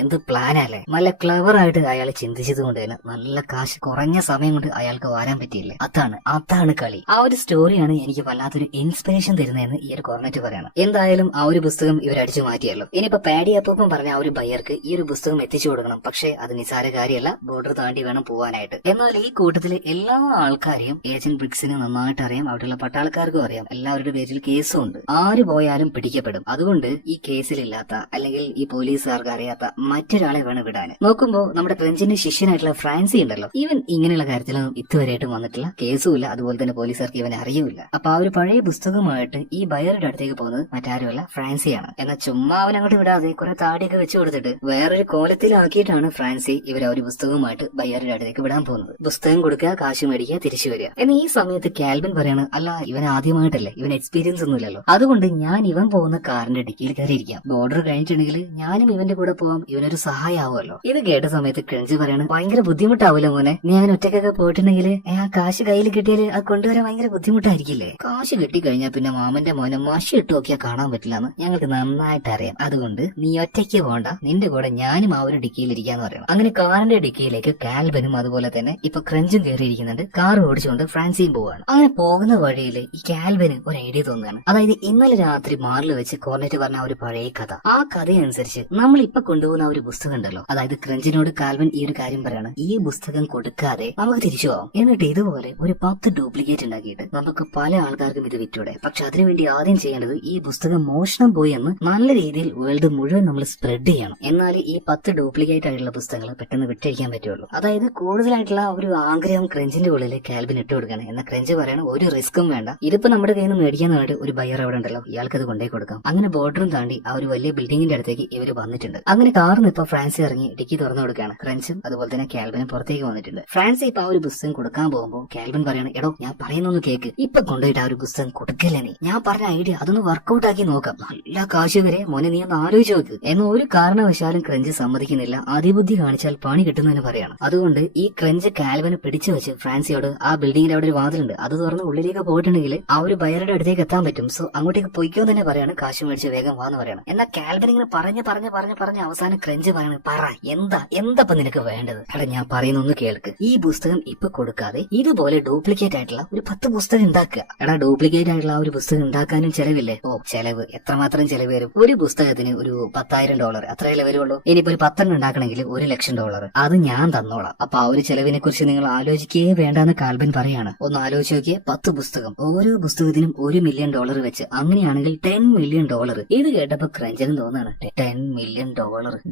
എന്ത് പ്ലാനല്ലേ? നല്ല ക്ലവർ ആയിട്ട് അയാൾ ചിന്തിച്ചത് കൊണ്ട് തന്നെ നല്ല കാശ് കുറഞ്ഞ സമയം കൊണ്ട് അയാൾക്ക് വാരാൻ പറ്റിയില്ലേ? അതാണ് കളി. ആ ഒരു സ്റ്റോറിയാണ് എനിക്ക് വല്ലാത്തൊരു ഇൻസ്പിറേഷൻ തരുന്നതെന്ന് ഈ ഒരു കോർണറ്റ് പറയണം. എന്തായാലും ആ ഒരു പുസ്തകം ഇവർ അടിച്ചു മാറ്റിയല്ലോ. ഇനിയിപ്പോ പാഡി അപ്പൂപ്പൻ പറഞ്ഞ ആ ഒരു ബയർക്ക് ഈ ഒരു പുസ്തകം എത്തിച്ചു കൊടുക്കണം. പക്ഷെ അത് നിസാര കാര്യമല്ല, ബോർഡർ താണ്ടി വേണം പോകാനായിട്ട്. എന്നാൽ ഈ കൂട്ടത്തില് എല്ലാ ആൾക്കാരെയും ഏജന്റ് ബ്രിക്സിന് നന്നായിട്ട് അറിയാം, അവിടെയുള്ള പട്ടാളക്കാർക്കും അറിയാം. എല്ലാവരുടെ പേരിൽ കേസും ഉണ്ട്. ആര് പോയാലും പിടിക്കപ്പെടും. അതുകൊണ്ട് ഈ കേസിലില്ലാത്ത അല്ലെങ്കിൽ ഈ പോലീസുകാർക്ക് അറിയാത്ത മറ്റൊരാളെ വേണം വിടാൻ. നോക്കുമ്പോ നമ്മുടെ ഫ്രഞ്ചിന്റെ ശിഷ്യനായിട്ടുള്ള ഫ്രാൻസി ഉണ്ടല്ലോ, ഇവൻ ഇങ്ങനെയുള്ള കാര്യത്തിലൊന്നും ഇതുവരെയായിട്ടും വന്നിട്ടില്ല, കേസുമില്ല, അതുപോലെ തന്നെ പോലീസുകാർക്ക് ഇവനെ അറിയൂല. അപ്പൊ ആ ഒരു പഴയ പുസ്തകമായിട്ട് ഈ ബയറുടെ അടുത്തേക്ക് പോകുന്നത് മറ്റാരുമല്ല, ഫ്രാൻസിയാണ്. എന്നാൽ ചുമ്മാ അവൻ അങ്ങോട്ട് വിടാതെ കുറെ താടിയൊക്കെ വെച്ച് കൊടുത്തിട്ട് വേറൊരു കോലത്തിലാക്കിയിട്ടാണ് ഫ്രാൻസി ഇവർ ആ ഒരു പുസ്തകവുമായിട്ട് ബയറുടെ അടുത്തേക്ക് വിടാൻ പോകുന്നത്. പുസ്തകം കൊടുക്കുക, കാശ് മേടിക്കുക, തിരിച്ചു വരിക. എന്നാൽ ഈ സമയത്ത് കാൽബിൻ പറയാണ്, അല്ല ഇവൻ ആദ്യമായിട്ടല്ലേ, ഇവൻ എക്സ്പീരിയൻസ് ഒന്നുമില്ലല്ലോ, അതുകൊണ്ട് ഞാൻ ഇവൻ പോകുന്ന കാറിന്റെ ബോർഡറിന്റെ ഡിക്കിയിൽ കയറിയിരിക്കാം. ബോർഡർ കഴിഞ്ഞിട്ടുണ്ടെങ്കിൽ ഞാനും ഇവന്റെ കൂടെ പോവാം, ഇവനൊരു സഹായമാവുമല്ലോ. ഇത് കേട്ട സമയത്ത് ക്രഞ്ച് പറയാണ്, ഭയങ്കര ബുദ്ധിമുട്ടാവൂലോ മോനെ, ഞാൻ ഒറ്റക്കൊക്കെ പോയിട്ടുണ്ടെങ്കിൽ ആ കാശ് കയ്യിൽ കിട്ടിയാൽ അത് കൊണ്ടുവരാൻ ഭയങ്കര ബുദ്ധിമുട്ടായിരിക്കില്ലേ? കാശ് കിട്ടിക്കഴിഞ്ഞാൽ പിന്നെ മാമന്റെ മോനെ മഷി ഇട്ട് നോക്കിയാൽ കാണാൻ പറ്റില്ലെന്ന് ഞങ്ങൾക്ക് നന്നായിട്ട് അറിയാം. അതുകൊണ്ട് നീ ഒറ്റയ്ക്ക് പോണ്ട, നിന്റെ കൂടെ ഞാനും ആ ഒരു ഡിക്കിയിൽ ഇരിക്കാന്ന് പറയണം. അങ്ങനെ കാറിന്റെ ഡിക്കിയിലേക്ക് കാൽബനും അതുപോലെ തന്നെ ഇപ്പൊ ക്രഞ്ചും കയറിയിരിക്കുന്നുണ്ട്. കാർ ഓടിച്ചുകൊണ്ട് ഫ്രാൻസിയും പോവാണ്. അങ്ങനെ പോകുന്ന വഴിയിൽ ഈ കാൽബന് ഒരു ഐഡിയ തോന്നുകയാണ്. അതായത് ഇന്നലെ രാത്രി മാറിൽ വെച്ച് കോർണറ്റ് പറഞ്ഞ ഒരു പഴയ കഥ, ആ കഥയനുസരിച്ച് നമ്മൾ ഇപ്പൊ കൊണ്ടുപോകുന്ന ഒരു പുസ്തകം ഉണ്ടല്ലോ, അതായത് ക്രഞ്ചിനോട് കാൽബൻ ഈ ഒരു കാര്യം പറയാണ്, ഈ പുസ്തകം കൊടുക്കാതെ നമുക്ക് തിരിച്ചു പോവാം. എന്നിട്ട് ഇതുപോലെ ഒരു 10 ഡ്യൂപ്ലിക്കേറ്റ് ഉണ്ടാക്കിയിട്ട് നമുക്ക് പല ആൾക്കാർക്കും ഇത് വിറ്റൂടെ. പക്ഷെ അതിനുവേണ്ടി ആദ്യം ചെയ്യേണ്ടത് ഈ പുസ്തകം മോഷണം പോയി എന്ന് നല്ല രീതിയിൽ വേൾഡ് മുഴുവൻ നമ്മൾ സ്പ്രെഡ് ചെയ്യണം. എന്നാൽ ഈ 10 ഡ്യൂപ്ലിക്കേറ്റ് ആയിട്ടുള്ള പുസ്തകങ്ങൾ പെട്ടെന്ന് വിറ്റഴിക്കാൻ പറ്റുള്ളൂ. അതായത് കൂടുതലായിട്ടുള്ള ഒരു ആഗ്രഹം ക്രഞ്ചിന്റെ ഉള്ളിൽ കാൽബിൻ ഇട്ട് കൊടുക്കണം. എന്നാൽ ക്രഞ്ച് പറയണം, ഒരു റിസ്ക്കും വേണ്ട, ഇതിപ്പോ നമ്മുടെ കയ്യിൽ നിന്ന് മേടിക്കാനായിട്ട് ഒരു ബയർ അവിടെ ഉണ്ടല്ലോ, ഇയാൾക്ക് അത് കൊണ്ടേ കൊടുക്കാം. അങ്ങനെ ബോർഡറും താണ്ടി ആ ഒരു വലിയ ബിൽഡിംഗിന്റെ അടുത്തേക്ക് ഇവർ വന്നിട്ടുണ്ട്. അങ്ങനെ കാറിന് ഇപ്പൊ ഫ്രാൻസി ഇറങ്ങി ഡിക്കി തുറന്നു കൊടുക്കുകയാണ്. ക്രഞ്ചും അതുപോലെ തന്നെ കാൽബിനും പുറത്തേക്ക് വന്നിട്ടുണ്ട്. ഫ്രാൻസി ഇപ്പൊ ആ ഒരു പുസ്തകം കൊടുക്കാൻ പോകുമ്പോൾ കാൽബിൻ പറയാണ്, എടോ ഞാൻ പറയുന്നൊന്ന് കേക്ക്, ഇപ്പൊ കൊണ്ടുപോയിട്ട് ആ ഒരു പുസ്തകം കൊടുക്കല്ലേ നീ, ഞാൻ പറഞ്ഞ ഐഡിയ അതൊന്ന് വർക്കൗട്ട് ആക്കി നോക്കാം, നല്ല കാശ് വരെ മോനെ നീ ഒന്ന് ആലോചിച്ച് നോക്ക് എന്ന് ഒരു കാരണവശാലും ക്രഞ്ച് സമ്മതിക്കുന്നില്ല. അതിബുദ്ധി കാണിച്ചാൽ പണി കിട്ടുന്നതിന് പറയാണ്. അതുകൊണ്ട് ഈ ക്രഞ്ച് കാൽബിനെ പിടിച്ചു വെച്ച് ഫ്രാൻസിയോട് ആ ബിൽഡിംഗിന്റെ അവിടെ ഒരു വാതിലുണ്ട്, അത് തുറന്ന് ഉള്ളിലേക്ക് പോയിട്ടുണ്ടെങ്കിൽ ആ ഒരു ബയറുടെ അടുത്തേക്ക് എത്താൻ പറ്റും, സോ അങ്ങോട്ടേക്ക് പൊയ്ക്കോ തന്നെ പറയാണ്. കാശ് മേടിച്ച് വേഗം വാന്ന് പറയണം. എന്നാൽ കാൽബിൻ ഇങ്ങനെ പറഞ്ഞ് അവസാനം ക്രഞ്ച് പറയാണ്, പറ എന്താ നിനക്ക് വേണ്ടത്? എടാ ഞാൻ പറയുന്നൊന്ന് കേൾക്ക്, ഈ പുസ്തകം ഇപ്പൊ കൊടുക്കാതെ ഇതുപോലെ ഡ്യൂപ്ലിക്കേറ്റ് ആയിട്ടുള്ള ഒരു 10 പുസ്തകം ഉണ്ടാക്കുക. എടാ ഡ്യൂപ്ലിക്കേറ്റ് ആയിട്ടുള്ള ആ ഒരു പുസ്തകം ഉണ്ടാക്കാനും ചെലവില്ലേ? ഓ ചെലവ് എത്രമാത്രം ചെലവ് വരും? ഒരു പുസ്തകത്തിന് ഒരു $10,000 അത്രയല്ലേ വരുള്ളൂ. ഇനിയിപ്പോ ഒരു 10 ഉണ്ടാക്കണമെങ്കിൽ $1,00,000 അത് ഞാൻ തന്നോളാം. അപ്പൊ ആ ഒരു ചെലവിനെ കുറിച്ച് നിങ്ങൾ ആലോചിക്കുകയേ വേണ്ടാന്ന് കാൽബിൻ പറയാണ്. ഒന്ന് ആലോചിച്ച് നോക്കിയേ, 10 പുസ്തകം, ഓരോ പുസ്തകത്തിനും $1 മില്യൺ വെച്ച്, അങ്ങനെയാണെങ്കിൽ $10 മില്യൺ. ഇത് കേട്ടപ്പോ ക്രഞ്ചിനും തോന്നാണ്, $10 മില്യൺ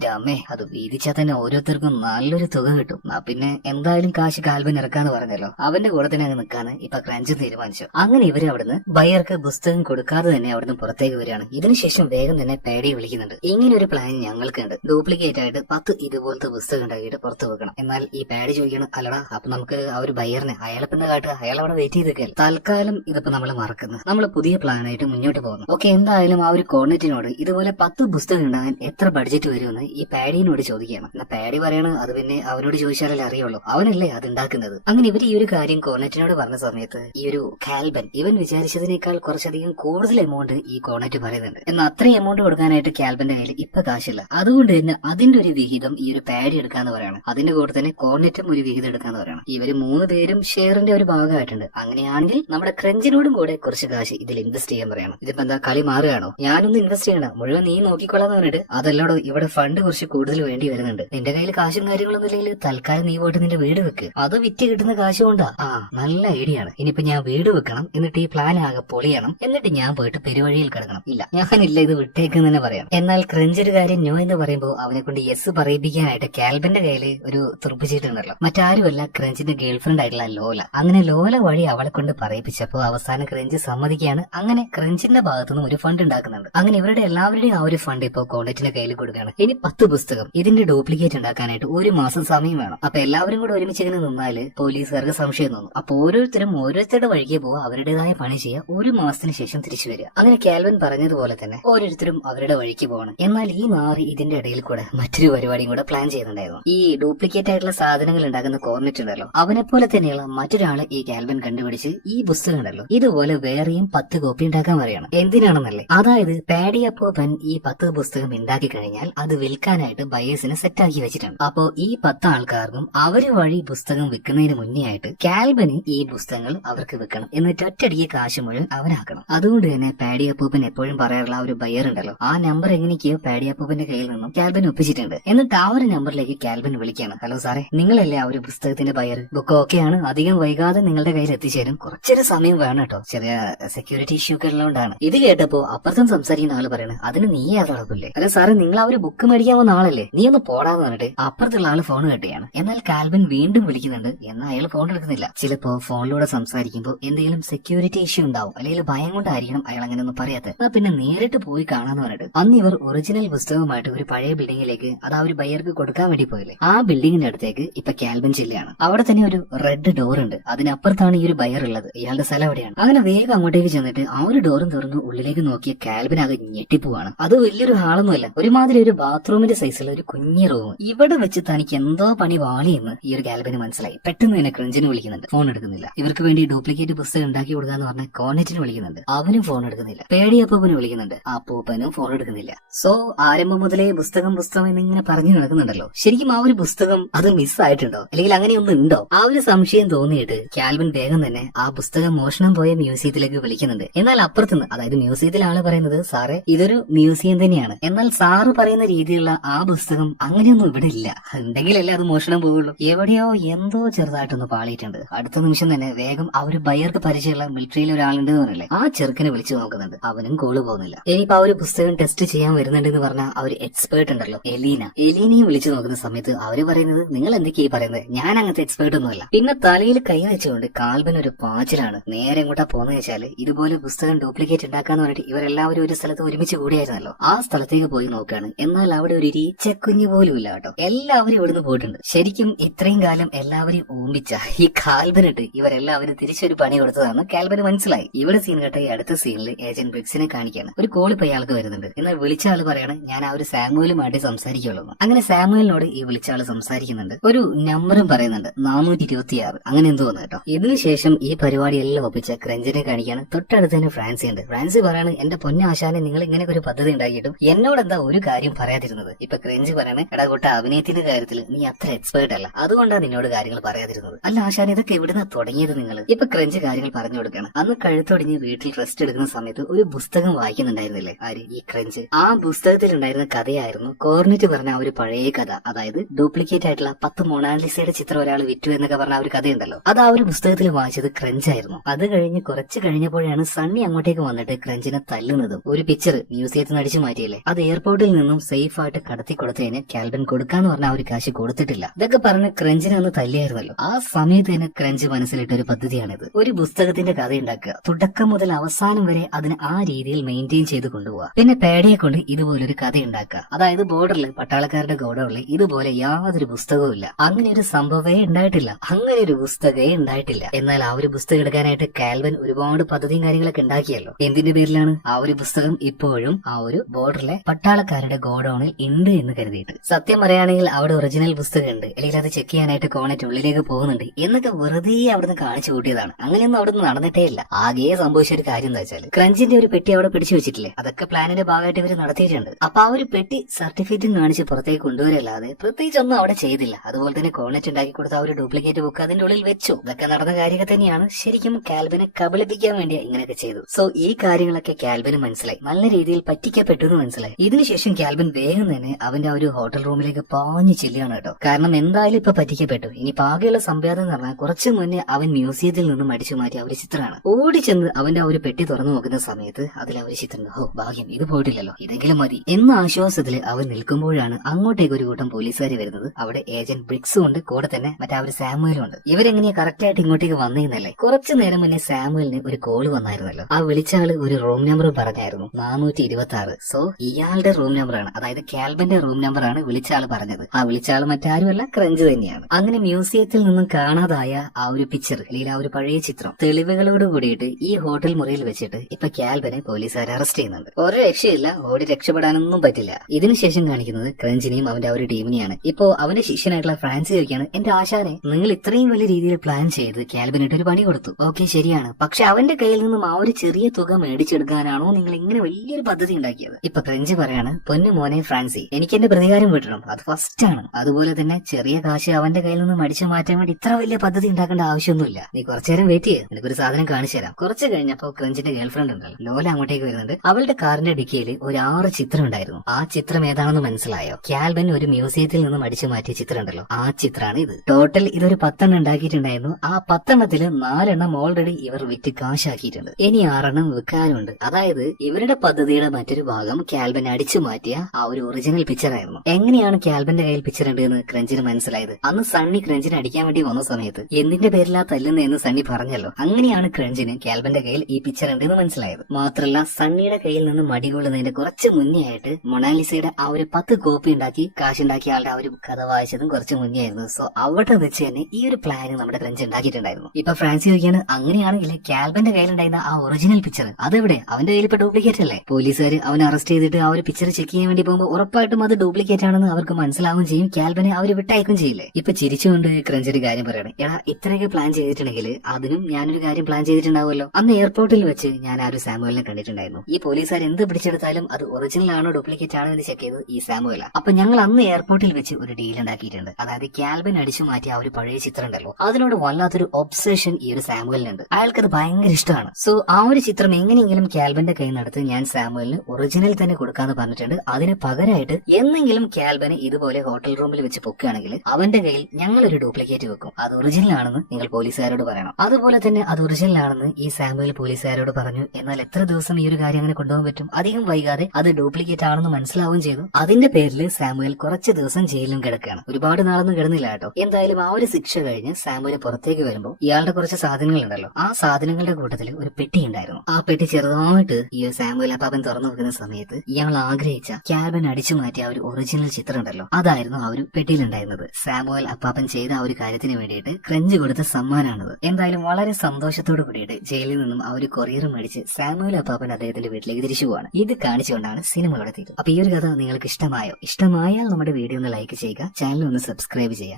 ഡാമേ, അത് വീതിച്ചാൽ തന്നെ ഓരോരുത്തർക്കും നല്ലൊരു തുക കിട്ടും. പിന്നെ എന്തായാലും കാശ് കാൽബിൻ ഇറക്കാന്ന് പറഞ്ഞല്ലോ, അവന്റെ കൂടെ തന്നെ അങ്ങ് നിൽക്കാന്ന് ഇപ്പൊ ക്രഞ്ച് തീരുമാനിച്ചു. അങ്ങനെ ഇവര് അവിടുന്ന് ബയർക്ക് പുസ്തകം കൊടുക്കാതെ തന്നെ അവിടുന്ന് പുറത്തേക്ക് വരികയാണ്. ഇതിനുശേഷം വേഗം തന്നെ പേടിയെ വിളിക്കുന്നുണ്ട്. ഇങ്ങനെ ഒരു പ്ലാൻ ഞങ്ങൾക്കുണ്ട്, ഡ്യൂപ്ലിക്കേറ്റ് ആയിട്ട് 10 ഇതുപോലത്തെ പുസ്തകം ഉണ്ടാക്കിയിട്ട് പുറത്തു വെക്കണം. എന്നാൽ ഈ പേടി ചോദിക്കണം, അല്ലടാ അപ്പൊ നമുക്ക് ആ ഒരു ബയറിനെ അയാളെപ്പിന്നെ കാട്ടുക, അയാൾ അവിടെ വെയിറ്റ് ചെയ്തേക്കൽ. തൽക്കാലം ഇതിപ്പോ നമ്മൾ മറക്കുന്നു, നമ്മൾ പുതിയ പ്ലാനായിട്ട് മുന്നോട്ട് പോകുന്നു. ഓക്കെ, എന്തായാലും ആ ഒരു കോർണറ്റിനോട് ഇതുപോലെ 10 പുസ്തകം ഉണ്ടാകാൻ എത്ര ബഡ്ജറ്റ് വരുമെന്ന് ഈ പാഡിനോട് ചോദിക്കണം. എന്നാ പാഡി പറയണ അത് പിന്നെ അവനോട് ചോദിച്ചാലല്ലേ അറിയുള്ളൂ, അവനല്ലേ അത് ഉണ്ടാക്കുന്നത്. അങ്ങനെ ഇവർ ഈ ഒരു കാര്യം കോർണറ്റിനോട് പറഞ്ഞ സമയത്ത് ഈ ഒരു കാൽബൻ ഇവൻ വിചാരിച്ചതിനേക്കാൾ കുറച്ചധികം കൂടുതൽ എമൗണ്ട് ഈ കോർണറ്റ് പറയുന്നുണ്ട്. എന്നാൽ അത്രയും എമൗണ്ട് കൊടുക്കാനായിട്ട് കാൽബന്റെ കയ്യിൽ ഇപ്പൊ കാശില്ല. അതുകൊണ്ട് തന്നെ അതിന്റെ ഒരു വിഹിതം ഈ ഒരു പാഡി എടുക്കാന്ന് പറയണം. അതിന്റെ കൂടെ തന്നെ കോർണറ്റും ഒരു വിഹിതം എടുക്കാന്ന് പറയണം. ഇവര് 3 പേരും ഷെയറിന്റെ ഒരു ഭാഗമായിട്ടുണ്ട്. അങ്ങനെയാണെങ്കിൽ നമ്മുടെ ക്രഞ്ചിനോടും കൂടെ കുറച്ച് കാശ് ഇതിൽ ഇൻവെസ്റ്റ് ചെയ്യാൻ പറയണം. ഇതിപ്പോ എന്താ കളി മാറുകയാണോ? ഞാനൊന്ന് ഇൻവെസ്റ്റ് ചെയ്യണം, മുഴുവൻ നീ നോക്കിക്കൊള്ളാന്ന് പറഞ്ഞിട്ട്, അതല്ലാടോ ഇവിടെ ഫണ്ട് കുറച്ച് കൂടുതൽ വേണ്ടി വരുന്നുണ്ട്, നിന്റെ കയ്യിൽ കാശും കാര്യങ്ങളൊന്നും ഇല്ലെങ്കിൽ തൽക്കാലം നീ പോയിട്ട് നിന്റെ വീട് വെക്ക്, അത് വിറ്റ് കിട്ടുന്ന കാശ് കൊണ്ടാ. ആ നല്ല ഐഡിയ ആണ്. ഇനിയിപ്പോ ഞാൻ വീട് വെക്കണം, എന്നിട്ട് ഈ പ്ലാൻ ആകെ പൊളിയണം, എന്നിട്ട് ഞാൻ പോയിട്ട് പെരുവഴിയിൽ കിടക്കണം. ഇല്ല ഞാനില്ല, ഇത് വിട്ടേക്കെന്ന് തന്നെ പറയാം. എന്നാൽ ക്രഞ്ച് ഒരു കാര്യം നോ എന്ന് പറയുമ്പോൾ അവനെ കൊണ്ട് യെസ് പറയിപ്പിക്കാനായിട്ട് കാൽബന്റെ കയ്യിൽ ഒരു തുറപ്പിച്ചിട്ടുണ്ടല്ലോ, മറ്റാരുമല്ല ക്രഞ്ചിന്റെ ഗേൾഫ്രണ്ട് ആയിട്ടുള്ള ലോല. അങ്ങനെ ലോല വഴി അവളെ കൊണ്ട് പറയിപ്പിച്ചപ്പോ അവസാനം ക്രഞ്ച് സമ്മതിക്കുകയാണ്. അങ്ങനെ ക്രഞ്ചിന്റെ ഭാഗത്തുനിന്നും ഒരു ഫണ്ട് ഉണ്ടാക്കുന്നുണ്ട്. അങ്ങനെ ഇവരുടെ എല്ലാവരുടെയും ആ ഒരു ഫണ്ട് ഇപ്പൊ കോർണറ്റിന്റെ കയ്യിൽ കൊടുക്കുകയാണ്. ഇനി 10 പുസ്തകം ഇതിന്റെ ഡ്യൂപ്ലിക്കേറ്റ് ഉണ്ടാക്കാനായിട്ട് 1 മാസം സമയം വേണം. അപ്പൊ എല്ലാവരും കൂടെ ഒരുമിച്ച് ഇങ്ങനെ നിന്നാല് പോലീസുകാർക്ക് സംശയം തോന്നും. അപ്പൊ ഓരോരുത്തരും ഓരോരുത്തരുടെ വഴിക്ക് പോവുക, അവരുടേതായ പണി ചെയ്യുക, 1 മാസത്തിന് ശേഷം തിരിച്ചു വരിക. അങ്ങനെ കാൽവിൻ പറഞ്ഞതുപോലെ തന്നെ ഓരോരുത്തരും അവരുടെ വഴിക്ക് പോകണം. എന്നാൽ ഈ നാറി ഇതിന്റെ ഇടയിൽ കൂടെ മറ്റൊരു പരിപാടിയും കൂടെ പ്ലാൻ ചെയ്യുന്നുണ്ടായിരുന്നു. ഈ ഡ്യൂപ്ലിക്കേറ്റ് ആയിട്ടുള്ള സാധനങ്ങൾ ഉണ്ടാക്കുന്ന കോർണറ്റ് ഉണ്ടല്ലോ, അവനെ പോലെ തന്നെയുള്ള മറ്റൊരാള് ഈ കാൽവിൻ കണ്ടുപിടിച്ച് ഈ പുസ്തകം ഉണ്ടല്ലോ ഇതുപോലെ വേറെയും 10 കോപ്പി ഉണ്ടാക്കാൻ പറയണം. എന്തിനാണെന്നല്ലേ, അതായത് പാഡി അപ്പോപ്പൻ ഈ 10 പുസ്തകം ഉണ്ടാക്കി കഴിഞ്ഞാൽ അത് വിൽക്കാനായിട്ട് ബയേഴ്സിനെ സെറ്റാക്കി വെച്ചിട്ടുണ്ട്. അപ്പോ ഈ 10 ആൾക്കാർക്കും അവര് വഴി പുസ്തകം വിൽക്കുന്നതിന് മുന്നേ ആയിട്ട് കാൽബന് ഈ പുസ്തകങ്ങൾ അവർക്ക് വിൽക്കണം, എന്നിട്ട് ഒറ്റയടിക്ക് കാശ് മുഴുവൻ അവനാക്കണം. അതുകൊണ്ട് തന്നെ പാഡി അപ്പൂപ്പൻ എപ്പോഴും പറയാറുള്ള ആ ഒരു ബയർ ഉണ്ടല്ലോ, ആ നമ്പർ എങ്ങനെയൊക്കെയോ പാഡി അപ്പൂപ്പന്റെ കയ്യിൽ നിന്നും കാൽബൻ ഒപ്പിച്ചിട്ടുണ്ട്. എന്നിട്ട് ആ ഒരു നമ്പറിലേക്ക് കാൽബൻ വിളിക്കാണ്, ഹലോ സാറേ നിങ്ങളല്ലേ ആ ഒരു പുസ്തകത്തിന്റെ ബയർ, ബുക്ക് ഓക്കെയാണ്, അധികം വൈകാതെ നിങ്ങളുടെ കയ്യിൽ എത്തിച്ചേരും, കുറച്ചൊരു സമയം വേണം കേട്ടോ, ചെറിയ സെക്യൂരിറ്റി ഇഷ്യൂ ഒക്കെ ഉള്ളതുകൊണ്ടാണ്. ഇത് കേട്ടപ്പോ അപ്പുറത്തും സംസാരിക്കുന്ന ആള് പറയണ, അതിന് നീ ഏതാളക്കില്ലേ? അല്ല സാറേ നിങ്ങൾ ആ ഒരു ബുക്ക് മേടിക്കാൻ വന്ന ആളല്ലേ, നീ ഒന്ന് പോടാന്ന് പറഞ്ഞിട്ട് അപ്പുറത്തുള്ള ആള് ഫോൺ കെട്ടിയാണ്. എന്നാൽ കാൽബൻ വീണ്ടും വിളിക്കുന്നുണ്ട്, എന്നാൽ അയാൾ ഫോൺ എടുക്കുന്നില്ല. ചിലപ്പോ ഫോണിലൂടെ സംസാരിക്കുമ്പോൾ എന്തെങ്കിലും സെക്യൂരിറ്റി ഇഷ്യൂ ഉണ്ടാവും, അല്ലെങ്കിൽ ഭയം കൊണ്ടായിരിക്കണം അയാൾ അങ്ങനെ ഒന്നും പറയാത്തത്. പിന്നെ നേരിട്ട് പോയി കാണാന്ന് പറഞ്ഞിട്ട് അന്ന് ഇവർ ഒറിജിനൽ പുസ്തകമായിട്ട് ഒരു പഴയ ബിൽഡിംഗിലേക്ക് അത് ആ ഒരു ബയർക്ക് കൊടുക്കാൻ വേണ്ടി പോയില്ലേ, ആ ബിൽഡിംഗിന്റെ അടുത്തേക്ക് ഇപ്പൊ കാൽബൻ ചെല്ലുകയാണ്. അവിടെ തന്നെ ഒരു റെഡ് ഡോർ ഉണ്ട്, അതിനപ്പുറത്താണ് ഈ ഒരു ബയർ ഉള്ളത്, ഇയാളുടെ സ്ഥലം എവിടെയാണ്. അങ്ങനെ വേഗം അങ്ങോട്ടേക്ക് ചെന്നിട്ട് ആ ഒരു ഡോറും തുറന്ന് ഉള്ളിലേക്ക് നോക്കിയ കാൽബൻ കാൽബിൻ ആകെ ഞെട്ടിപ്പോവാണ്. അത് വലിയൊരു ഹാളൊന്നുമല്ല, ഒരുമാതിരി ഒരു ബാത്റൂമിന്റെ സൈസിലുള്ള ഒരു കുഞ്ഞു റൂം. ഇവിടെ വെച്ച് തനിക്ക് എന്തോ പണി വാളിയെന്ന് ഈ ഒരു കാൽബിന് മനസ്സിലായി. പെട്ടെന്ന് തന്നെ ക്രഞ്ചിന് വിളിക്കുന്നുണ്ട്, ഫോൺ എടുക്കുന്നില്ല. ഇവർക്ക് വേണ്ടി ഡ്യൂപ്ലിക്കേറ്റ് പുസ്തകം ഉണ്ടാക്കി കൊടുക്കാന്ന് പറഞ്ഞ കോർണറ്റിന് വിളിക്കുന്നുണ്ട്, അവനും ഫോൺ എടുക്കുന്നില്ല. പേടി അപ്പൂപ്പന് വിളിക്കുന്നുണ്ട്, അപ്പൂപ്പനും ഫോൺ എടുക്കുന്നില്ല. സോ ആരംഭം മുതലേ പുസ്തകം എന്നിങ്ങനെ പറഞ്ഞു നടക്കുന്നുണ്ടല്ലോ. ശരിക്കും ആ ഒരു പുസ്തകം അത് മിസ്സായിട്ടുണ്ടോ, അല്ലെങ്കിൽ അങ്ങനെയൊന്നും ഉണ്ടോ? ആ ഒരു സംശയം തോന്നിയിട്ട് കാൽവിൻ വേഗം തന്നെ ആ പുസ്തകം മോഷണം പോയ മ്യൂസിയത്തിലേക്ക് വിളിക്കുന്നുണ്ട്. എന്നാൽ അപ്പുറത്തുനിന്ന്, അതായത് മ്യൂസിയത്തിലെ ആള് പറയുന്നത്, സാറേ ഇതൊരു മ്യൂസിയം തന്നെയാണ്, എന്നാൽ സാറ് പറയുന്ന രീതിയിലുള്ള ആ പുസ്തകം അങ്ങനെയൊന്നും ഇവിടെ ഇല്ല, ഉണ്ടെങ്കിലല്ലേ അത് മോഷണം പോവുള്ളൂ. എവിടെയോ എന്തോ ചെറുതായിട്ടൊന്ന് പാളിയിട്ടുണ്ട്. അടുത്ത നിമിഷം തന്നെ വേഗം ആ ഒരു ബയർക്ക് പരിചയമുള്ള മിലിറ്ററിയിൽ ഒരാളുണ്ട് എന്ന് പറയല്ലേ, ആ ചെറുക്കനെ വിളിച്ചു നോക്കുന്നുണ്ട്. അവനും കോള് പോകുന്നില്ല. ഇനിയിപ്പോ ആ ഒരു പുസ്തകം ടെസ്റ്റ് ചെയ്യാൻ വരുന്നുണ്ട് എന്ന് പറഞ്ഞ ആ ഒരു എക്സ്പേർട്ട് ഉണ്ടല്ലോ, എലീനയും വിളിച്ചു നോക്കുന്ന സമയത്ത് അവര് പറയുന്നത്, നിങ്ങൾ എന്തൊക്കെയാ പറയുന്നത്, ഞാൻ അങ്ങനത്തെ എക്സ്പേർട്ട് ഒന്നുമല്ല. പിന്നെ തലയിൽ കൈ വെച്ചുകൊണ്ട് കാൽബൻ ഒരു പാച്ചിലാണ്. നേരെ എങ്ങോട്ടാ പോന്ന് വെച്ചാല് ഇതുപോലെ പുസ്തകം ഡ്യൂപ്ലിക്കേറ്റ് ഉണ്ടാക്കാന്ന് പറഞ്ഞിട്ട് ഇവരെല്ലാവരും ഒരു സ്ഥലത്ത് ഒരുമിച്ച് കൂടിയായിരുന്നല്ലോ, ആ സ്ഥലത്തേക്ക് പോയി നോക്കാണ്. എന്നാൽ അവിടെ ഒരു ഈച്ചക്കുഞ്ഞു പോലും ഇല്ല കേട്ടോ. എല്ലാവരും ഇവിടുന്ന് പോയിട്ടുണ്ട്. ശരിക്കും ഇത്രയും കാലം എല്ലാവരെയും ഓമ്പിച്ച ഈ കാൽബനിട്ട് ഇവരെല്ലാവരും തിരിച്ചൊരു പണി കൊടുത്തതാണെന്ന് കാൽബന് മനസ്സിലായി. ഇവിടെ സീൻ കേട്ട ഈ അടുത്ത സീനിൽ ഏജന്റ് ബ്രിക്സിനെ കാണിക്കാണ്. ഒരു കോൾ ഇപ്പൊ അയാൾക്ക് വരുന്നുണ്ട്. എന്നാൽ വിളിച്ച ആള് പറയാണ്, ഞാൻ ആ ഒരു സാമുവലുമായിട്ട് സംസാരിക്കുള്ളൂ. അങ്ങനെ സാമുവലിനോട് ഈ വിളിച്ച ആള് സംസാരിക്കുന്നുണ്ട്. ഒരു നമ്പറും പറയുന്നുണ്ട്, 426 അങ്ങനെ എന്തോ വന്നു കേട്ടോ. ഇതിനുശേഷം ഈ പരിപാടി എല്ലാം ഒപ്പിച്ച ക്രഞ്ചിനെ കാണിക്കാണ്. തൊട്ടടുത്ത് തന്നെ ഫ്രാൻസി ഉണ്ട്. ഫ്രാൻസി പറയാണ്, എന്റെ പൊന്നാശാനെ നിങ്ങൾ ഇങ്ങനെ ഒരു പദ്ധതി ഉണ്ടാക്കിയിട്ടും എന്നോട് എന്താ ഒരു കാര്യം പറയാതിരുന്നത്? ഇപ്പൊ ക്രഞ്ച് പറയാണ്, എടാ കൂട്ട, അഭിനയത്തിന്റെ കാര്യത്തിൽ നീ അത്ര എക്സ്പേർട്ട് അല്ല, അതുകൊണ്ടാണ് നിന്നോട് കാര്യങ്ങൾ പറയാതിരുന്നത്. അല്ല ആശാൻ, ഇതൊക്കെ എവിടുന്ന തുടങ്ങിയത് നിങ്ങൾ? ഇപ്പൊ ക്രഞ്ച് കാര്യങ്ങൾ പറഞ്ഞു കൊടുക്കണം. അന്ന് കഴുത്തൊടിഞ്ഞ് വീട്ടിൽ റെസ്റ്റ് എടുക്കുന്ന സമയത്ത് ഒരു പുസ്തകം വായിക്കുന്നുണ്ടായിരുന്നില്ലേ ആര്? ഈ ക്രഞ്ച്. ആ പുസ്തകത്തിൽ ഉണ്ടായിരുന്ന കഥയായിരുന്നു കോർണറ്റ് പറഞ്ഞ ആ ഒരു പഴയ കഥ. അതായത് ഡ്യൂപ്ലിക്കേറ്റ് ആയിട്ടുള്ള 10 മൊണാലിസയുടെ ചിത്രം ഒരാൾ വിറ്റു എന്നൊക്കെ പറഞ്ഞ ആ ഒരു കഥയുണ്ടല്ലോ, അത് ആ ഒരു പുസ്തകത്തിൽ വായിച്ചത് ക്രഞ്ച് ആയിരുന്നു. അത് കഴിഞ്ഞ് കുറച്ച് കഴിഞ്ഞപ്പോഴാണ് സണ്ണി അങ്ങോട്ടേക്ക് വന്നിട്ട് ക്രഞ്ചിനെ തല്ലുന്നതും. ഒരു പിക്ചർ മ്യൂസിയത്തിൽ നിന്ന് അടിച്ചു മാറ്റിയില്ലേ, അത് എയർപോർട്ടിൽ നിന്നും സേഫ് ആയിട്ട് കടത്തി കൊടുത്തതിന് കാൽബൻ കൊടുക്കാന്ന് പറഞ്ഞ ആ ഒരു കാശ് കൊടുത്തിട്ടില്ല. ഇതൊക്കെ പറഞ്ഞ് ക്രഞ്ചിനെ ഒന്ന് തല്ലിയായിരുന്നല്ലോ. ആ സമയത്ത് തന്നെ ക്രഞ്ച് മനസ്സിലിട്ട ഒരു പദ്ധതിയാണിത്. ഒരു പുസ്തകത്തിന്റെ കഥ ഉണ്ടാക്കുക, തുടക്കം മുതൽ അവസാനം വരെ അതിന് ആ രീതിയിൽ മെയിൻറ്റെയിൻ ചെയ്ത് കൊണ്ടുപോവുക. പിന്നെ പേടിയെ കൊണ്ട് ഇതുപോലൊരു കഥ ഉണ്ടാക്കുക. അതായത് ബോർഡറിൽ പട്ടാളക്കാരുടെ ഗോഡൌണിൽ ഇതുപോലെ യാതൊരു പുസ്തകവും ഇല്ല. അങ്ങനെ ഒരു സംഭവമേ ഉണ്ടായിട്ടില്ല, അങ്ങനെ ഒരു പുസ്തകമേ ഉണ്ടായിട്ടില്ല. എന്നാൽ ആ ഒരു പുസ്തകം എടുക്കാനായിട്ട് കാൽവൻ ഒരുപാട് പദ്ധതിയും കാര്യങ്ങളൊക്കെ ഉണ്ടാക്കിയല്ലോ. എന്തിന്റെ പേരിലാണ്? ആ ഒരു പുസ്തകം ഇപ്പോഴും ആ ഒരു ബോർഡറിലെ പട്ടാളക്കാരുടെ ഗോഡൌണിൽ ഉണ്ട് എന്ന് കരുതിയിട്ട്. സത്യം പറയുകയാണെങ്കിൽ അവിടെ ഒറിജിനൽ പുസ്തകം ഉണ്ട്, അല്ലെങ്കിൽ അത് ചെക്ക് ചെയ്യാനായിട്ട് കോണറ്റ് ഉള്ളിലേക്ക് പോകുന്നുണ്ട് എന്നൊക്കെ വെറുതെ അവിടുന്ന് കാണിച്ചു കൂട്ടിയതാണ്. അങ്ങനെയൊന്നും അവിടുന്ന് നടന്നിട്ടേ ഇല്ല. ആകെ സംഭവിച്ച ഒരു കാര്യം എന്താ വെച്ചാൽ, ക്രഞ്ചിന്റെ ഒരു പെട്ടി അവിടെ പിടിച്ചു വെച്ചിട്ടില്ലേ, അതൊക്കെ പ്ലാനിന്റെ ഭാഗമായിട്ട് ഇവർ നടത്തിയിട്ടുണ്ട്. അപ്പൊ ആ ഒരു പെട്ടി സർട്ടിഫിക്കറ്റും കാണിച്ച് പുറത്തേക്ക് കൊണ്ടുവരല്ലാതെ പ്രത്യേകിച്ചൊന്നും അവിടെ ചെയ്തില്ല. അതുപോലെ തന്നെ കോണറ്റ് ഉണ്ടാക്കി കൊടുത്ത ആ ഒരു ഡ്യൂപ്ലിക്കേറ്റ് ബുക്ക് അതിന്റെ ഉള്ളിൽ വെച്ചു. ഇതൊക്കെ നടന്ന കാര്യമൊക്കെ തന്നെയാണ്. ശരിക്കും കാൽബിനെ കബളിപ്പിക്കാൻ വേണ്ടി ഇങ്ങനെയൊക്കെ ചെയ്തു. സോ ഈ കാര്യങ്ങളൊക്കെ കാൽബിന് മനസ്സിലായി, നല്ല രീതിയിൽ പറ്റിക്കപ്പെട്ടു എന്ന് മനസ്സിലായി. ഇതിനുശേഷം കാൽബിൻ വേഗം തന്നെ അവന്റെ ആ ഒരു ഹോട്ടൽ റൂമിലേക്ക് പാഞ്ഞു ചെല്ലുകയാണ് കേട്ടോ. കാരണം എന്തായാലും ഇപ്പൊ പറ്റിക്കപ്പെട്ടു. ഇനി പാകെയുള്ള സംവാദം എന്ന് പറഞ്ഞാൽ കുറച്ചു മുന്നേ അവൻ മ്യൂസിയത്തിൽ നിന്നും അടിച്ചു മാറ്റിയ ആ ഒരു ചിത്രമാണ്. ഓടിച്ചെന്ന് അവന്റെ ആ ഒരു പെട്ടി തുറന്നു നോക്കുന്ന സമയത്ത് അതിൽ ആ ഒരു ചിത്രം, ഹോ ഭാഗ്യം ഇത് പോയിട്ടില്ലല്ലോ, ഇതെങ്കിലും മതി എന്ന ആശ്വാസത്തിൽ അവൻ നിൽക്കുമ്പോഴാണ് അങ്ങോട്ടേക്ക് ഒരു കൂട്ടം പോലീസുകാർ വരുന്നത്. അവിടെ ഏജന്റ് ബ്രിക്സും ഉണ്ട്, കൂടെ തന്നെ മറ്റേ ആ ഒരു സാമുവലും ഉണ്ട്. ഇവരെങ്ങനെയാ കറക്റ്റ് ആയിട്ട് ഇങ്ങോട്ടേക്ക് വന്നേന്നല്ലേ? കുറച്ചു നേരം മുന്നേ സാമുവലിന് ഒരു കോള് വന്നായിരുന്നല്ലോ. ആ വിളിച്ച ആള് ഒരു റൂം നമ്പർ പറഞ്ഞായിരുന്നു, 426. സോ ഇയാളുടെ റൂം നമ്പർ ആണ്, അതായത് കാൽബന്റെ റൂം നമ്പർ ആണ് വിളിച്ച ആള് പറഞ്ഞത്. ആ വിളിച്ച ആള് മറ്റാരുമല്ല, ക്രഞ്ച് തന്നെയാണ്. അങ്ങനെ മ്യൂസിയത്തിൽ നിന്നും കാണാതായ ആ ഒരു പിക്ചർ, അല്ലെങ്കിൽ ആ ഒരു പഴയ ചിത്രം തെളിവുകളോട് കൂടിയിട്ട് ഈ ഹോട്ടൽ മുറിയിൽ വെച്ചിട്ട് ഇപ്പൊ കാൽബനെ പോലീസുകാർ അറസ്റ്റ് ചെയ്യുന്നുണ്ട്. ഒരു രക്ഷയില്ല, ഓടി രക്ഷപ്പെടാനൊന്നും പറ്റില്ല. ഇതിനുശേഷം കാണിക്കുന്നത് ക്രഞ്ചിനെയും അവന്റെ ആ ഒരു ടീമിനെയാണ്. ഇപ്പോ അവന്റെ ശിഷ്യനായിട്ടുള്ള ഫ്രാൻസി ചോദിക്കാണ്, എന്റെ ആശാനെ, നിങ്ങൾ ഇത്രയും വലിയ രീതിയിൽ പ്ലാൻ ചെയ്ത് കാൽബിനിട്ട് ഒരു പണി കൊടുത്തു, ഓക്കെ ശരിയാണ്, പക്ഷെ അവന്റെ കയ്യിൽ നിന്നും ആ ഒരു ചെറിയ തുക മേടിച്ചെടുക്കാനാണോ നിങ്ങൾ ഇങ്ങനെ വലിയൊരു പദ്ധതി ഉണ്ടാക്കിയത്? ഇപ്പൊ ക്രഞ്ച് പറയാണ്, പൊന്നു മോനെ ഫ്രാൻസി, എനിക്ക് എന്റെ പ്രതികാരം വിട്ടണം, അത് ഫസ്റ്റ് ആണ്. അതുപോലെ തന്നെ ചെറിയ കാശ് അവന്റെ കയ്യിൽ നിന്നും അടിച്ചു മാറ്റാൻ വേണ്ടി ഇത്ര വലിയ പദ്ധതി ഉണ്ടാക്കേണ്ട ആവശ്യമൊന്നുമില്ല. നീ കുറച്ചു നേരം വെയിറ്റ് ചെയ്ത് എനിക്കൊരു സാധനം കാണിച്ചു തരാം. കുറച്ച് കഴിഞ്ഞപ്പോ ക്രഞ്ചിന്റെ ഗേൾഫ്രണ്ട് ഉണ്ടല്ലോ ലോല അങ്ങോട്ടേക്ക് വരുന്നുണ്ട്. അവളുടെ കാറിന്റെ ഡിക്കിയിൽ ഒരു 6 ചിത്രം ഉണ്ടായിരുന്നു. ആ ചിത്രം ഏതാണെന്ന് മനസ്സിലായോ? കാൽബൻ ഒരു മ്യൂസിയത്തിൽ നിന്നും അടിച്ചു മാറ്റിയ ചിത്രം ഉണ്ടല്ലോ, ആ ചിത്രമാണ് ഇത്. ടോട്ടൽ ഇതൊരു 10 എണ്ണം ഉണ്ടാക്കിയിട്ടുണ്ടായിരുന്നു. ആ 10 എണ്ണത്തില് 4 എണ്ണം ഓൾറെഡി ഇവർ വിറ്റ് കാശാക്കിയിട്ടുണ്ട്. ഇനി 6 എണ്ണം വിൽക്കാനുണ്ട്. അതായത് ഇവരുടെ പദ്ധതിയുടെ മറ്റൊരു ഭാഗം കാൽബൻ അടിച്ചു മാറ്റിയ ആ ഒരു ഒറിജിനൽ പിക്ചർ ആയിരുന്നു. എങ്ങനെയാണ് കാൽബന്റെ കയ്യിൽ പിക്ചർ ഉണ്ട് എന്ന് ക്രഞ്ചിന് മനസ്സിലായത്? അന്ന് സണ്ണി ക്രഞ്ചിനെ അടിക്കാൻ വേണ്ടി വന്ന സമയത്ത് എന്തിന്റെ പേരിലാ തല്ലുന്നതെന്ന് സണ്ണി പറഞ്ഞല്ലോ. അങ്ങനെയാണ് ക്രഞ്ചിന് കാൽബന്റെ കയ്യിൽ ഈ പിക്ചർ ഉണ്ട് എന്ന് മനസ്സിലായത്. മാത്രല്ല സണ്ണിയുടെ കയ്യിൽ നിന്ന് മടികൊള്ളുന്നതിന്റെ കുറച്ച് മുന്നേ ആയിട്ട് മൊണാലിസയുടെ ആ ഒരു 10 കോപ്പി ഉണ്ടാക്കി കാശുണ്ടാക്കിയ ആളുടെ ആ ഒരു കഥ വായിച്ചതും കുറച്ച് മുന്നേ ആയിരുന്നു. സോ അവിടെ വെച്ച് തന്നെ ഈ ഒരു പ്ലാൻ നമ്മുടെ ക്രഞ്ച് ഉണ്ടാക്കിയിട്ടുണ്ടായിരുന്നു. ഇപ്പൊ ഫ്രാൻസി ചോദിക്കാണ്, അങ്ങനെയാണെങ്കിൽ കാൽബന്റെ കയ്യിലുണ്ടായിരുന്ന ആ ഒറിജിനൽ പിക്ചർ അതെവിടെ? അവന്റെ കയ്യിൽ ഇപ്പൊ ഡ്യൂപ്ലിക്കേറ്റ് ഡ്യൂപ്ലിക്കേറ്റ് അല്ലേ. പോലീസുകാർ അവനെ അറസ്റ്റ് ചെയ്തിട്ട് ആ ഒരു പിക്ചർ ചെക്ക് ചെയ്യാൻ വേണ്ടി പോകുമ്പോൾ ഉറപ്പായിട്ടും അത് ഡ്യൂപ്ലിക്കേറ്റ് ആണെന്ന് അവർക്ക് മനസ്സിലാവുകയും ചെയ്യും. കാൽബനെ അവർ വിട്ടയക്കും ചെയ്യില്ലേ. ഇപ്പൊ ചിരിച്ചുകൊണ്ട് ക്രഞ്ച് ഒരു കാര്യം പറയണേ, എടാ ഇത്രയൊക്കെ പ്ലാൻ ചെയ്തിട്ടുണ്ടെങ്കിൽ അതിനും ഞാനൊരു കാര്യം പ്ലാൻ ചെയ്തിട്ടുണ്ടാവുമല്ലോ. അന്ന് എയർപോർട്ടിൽ വെച്ച് ഞാൻ ആ ഒരു സാമുവലിനെ കണ്ടിട്ടുണ്ടായിരുന്നു. ഈ പോലീസുകാർ എന്ത് പിടിച്ചെടുത്താലും അത് ഒറിജിനൽ ആണോ ഡ്യൂപ്ലിക്കേറ്റ് ആണോ എന്ന് ചെക്ക് ചെയ്ത് ഈ സാമുവല. അപ്പൊ ഞങ്ങൾ അന്ന് എയർപോർട്ടിൽ വെച്ച് ഒരു ഡീൽ ഉണ്ടാക്കിയിട്ടുണ്ട്. അതായത് കാൽബൻ അടിച്ചു മാറ്റിയ ആ ഒരു പഴയ ചിത്രം ഉണ്ടല്ലോ, അതിനോട് വല്ലാത്തൊരു ഒബ്സഷൻ ഈ ഒരു സാമുവലിനുണ്ട്. അയാൾക്കത് ഭയങ്കര ഇഷ്ടമാണ്. സോ ആ ഒരു ചിത്രം എങ്ങനെയെങ്കിലും കാൽബന്റെ കയ്യിൽ നിന്നെടുത്ത് ഞാൻ സാമുവലിന് ഒറിജിനൽ തന്നെ കൊടുക്കാന്ന് പറഞ്ഞിട്ടുണ്ട്. അതിന് പകരമായിട്ട് എന്നെങ്കിലും കാൽബന് ഇതുപോലെ ഹോട്ടൽ റൂമിൽ വെച്ച് പൊക്കുകയാണെങ്കിൽ അവന്റെ കയ്യിൽ ഞങ്ങൾ ഒരു ഡ്യൂപ്ലിക്കേറ്റ് വെക്കും. അത് ഒറിജിനൽ ആണെന്ന് നിങ്ങൾ പോലീസുകാരോട് പറയണം. അതുപോലെ തന്നെ അത് ഒറിജിനൽ ആണെന്ന് ഈ സാമുവൽ പോലീസുകാരോട് പറഞ്ഞു. എന്നാൽ എത്ര ദിവസം ഈ ഒരു കാര്യം അങ്ങനെ കൊണ്ടുപോകാൻ പറ്റും? അധികം വൈകാതെ അത് ഡ്യൂപ്ലിക്കേറ്റ് ആണെന്ന് മനസ്സിലാവുകയും ചെയ്തു. അതിന്റെ പേരിൽ സാമുവൽ കുറച്ച് ദിവസം ജയിലിലും കിടക്കുകയാണ്. ഒരുപാട് നാളൊന്നും കിടന്നില്ല കേട്ടോ. എന്തായാലും ആ ഒരു ശിക്ഷ കഴിഞ്ഞ് സാമുവൽ പുറത്തേക്ക് വരുമ്പോൾ ഇയാളുടെ കുറച്ച് സാധനങ്ങൾ ഉണ്ടല്ലോ, ആ സാധനങ്ങളുടെ കൂട്ടത്തിൽ ഒരു പെട്ടി ഉണ്ടായിരുന്നു. ആ പെട്ടി ചെറുതായിട്ട് ഈ സാമുവൽ അപ്പാപ്പൻ തുറന്നു വെക്കുന്ന സമയത്ത് ഇയാൾ ആഗ്രഹിച്ച കാൽബൻ അടിച്ചു മാറ്റിയ ആ ഒരു ഒറിജിനൽ ചിത്രം ഉണ്ടല്ലോ, അതായിരുന്നു ആ ഒരു പെട്ടിയിലുണ്ടായിരുന്നത്. സാമുവൽ അപ്പാപ്പൻ ചെയ്ത ആ ഒരു കാര്യത്തിന് വേണ്ടിയിട്ട് ക്രഞ്ച് കൊടുത്ത സമ്മാനാണത്. എന്തായാലും വളരെ സന്തോഷത്തോട് കൂടിയിട്ട് ജയിലിൽ നിന്നും ആ ഒരു കൊറിയർ മേടിച്ച് സാമുവൽ അപ്പാപ്പൻ അദ്ദേഹത്തിന്റെ വീട്ടിലേക്ക് തിരിച്ചു പോവാണ്. ഇത് കാണിച്ചുകൊണ്ടാണ് സിനിമ ഇവിടെ തീരുന്നത്. അപ്പൊ ഈ ഒരു കഥ നിങ്ങൾക്ക് ഇഷ്ടമായോ? ഇഷ്ടമായാൽ നമ്മുടെ വീഡിയോ ഒന്ന് ലൈക്ക് ചെയ്യുക, ചാനൽ ഒന്ന് സബ്സ്ക്രൈബ് ചെയ്യുക.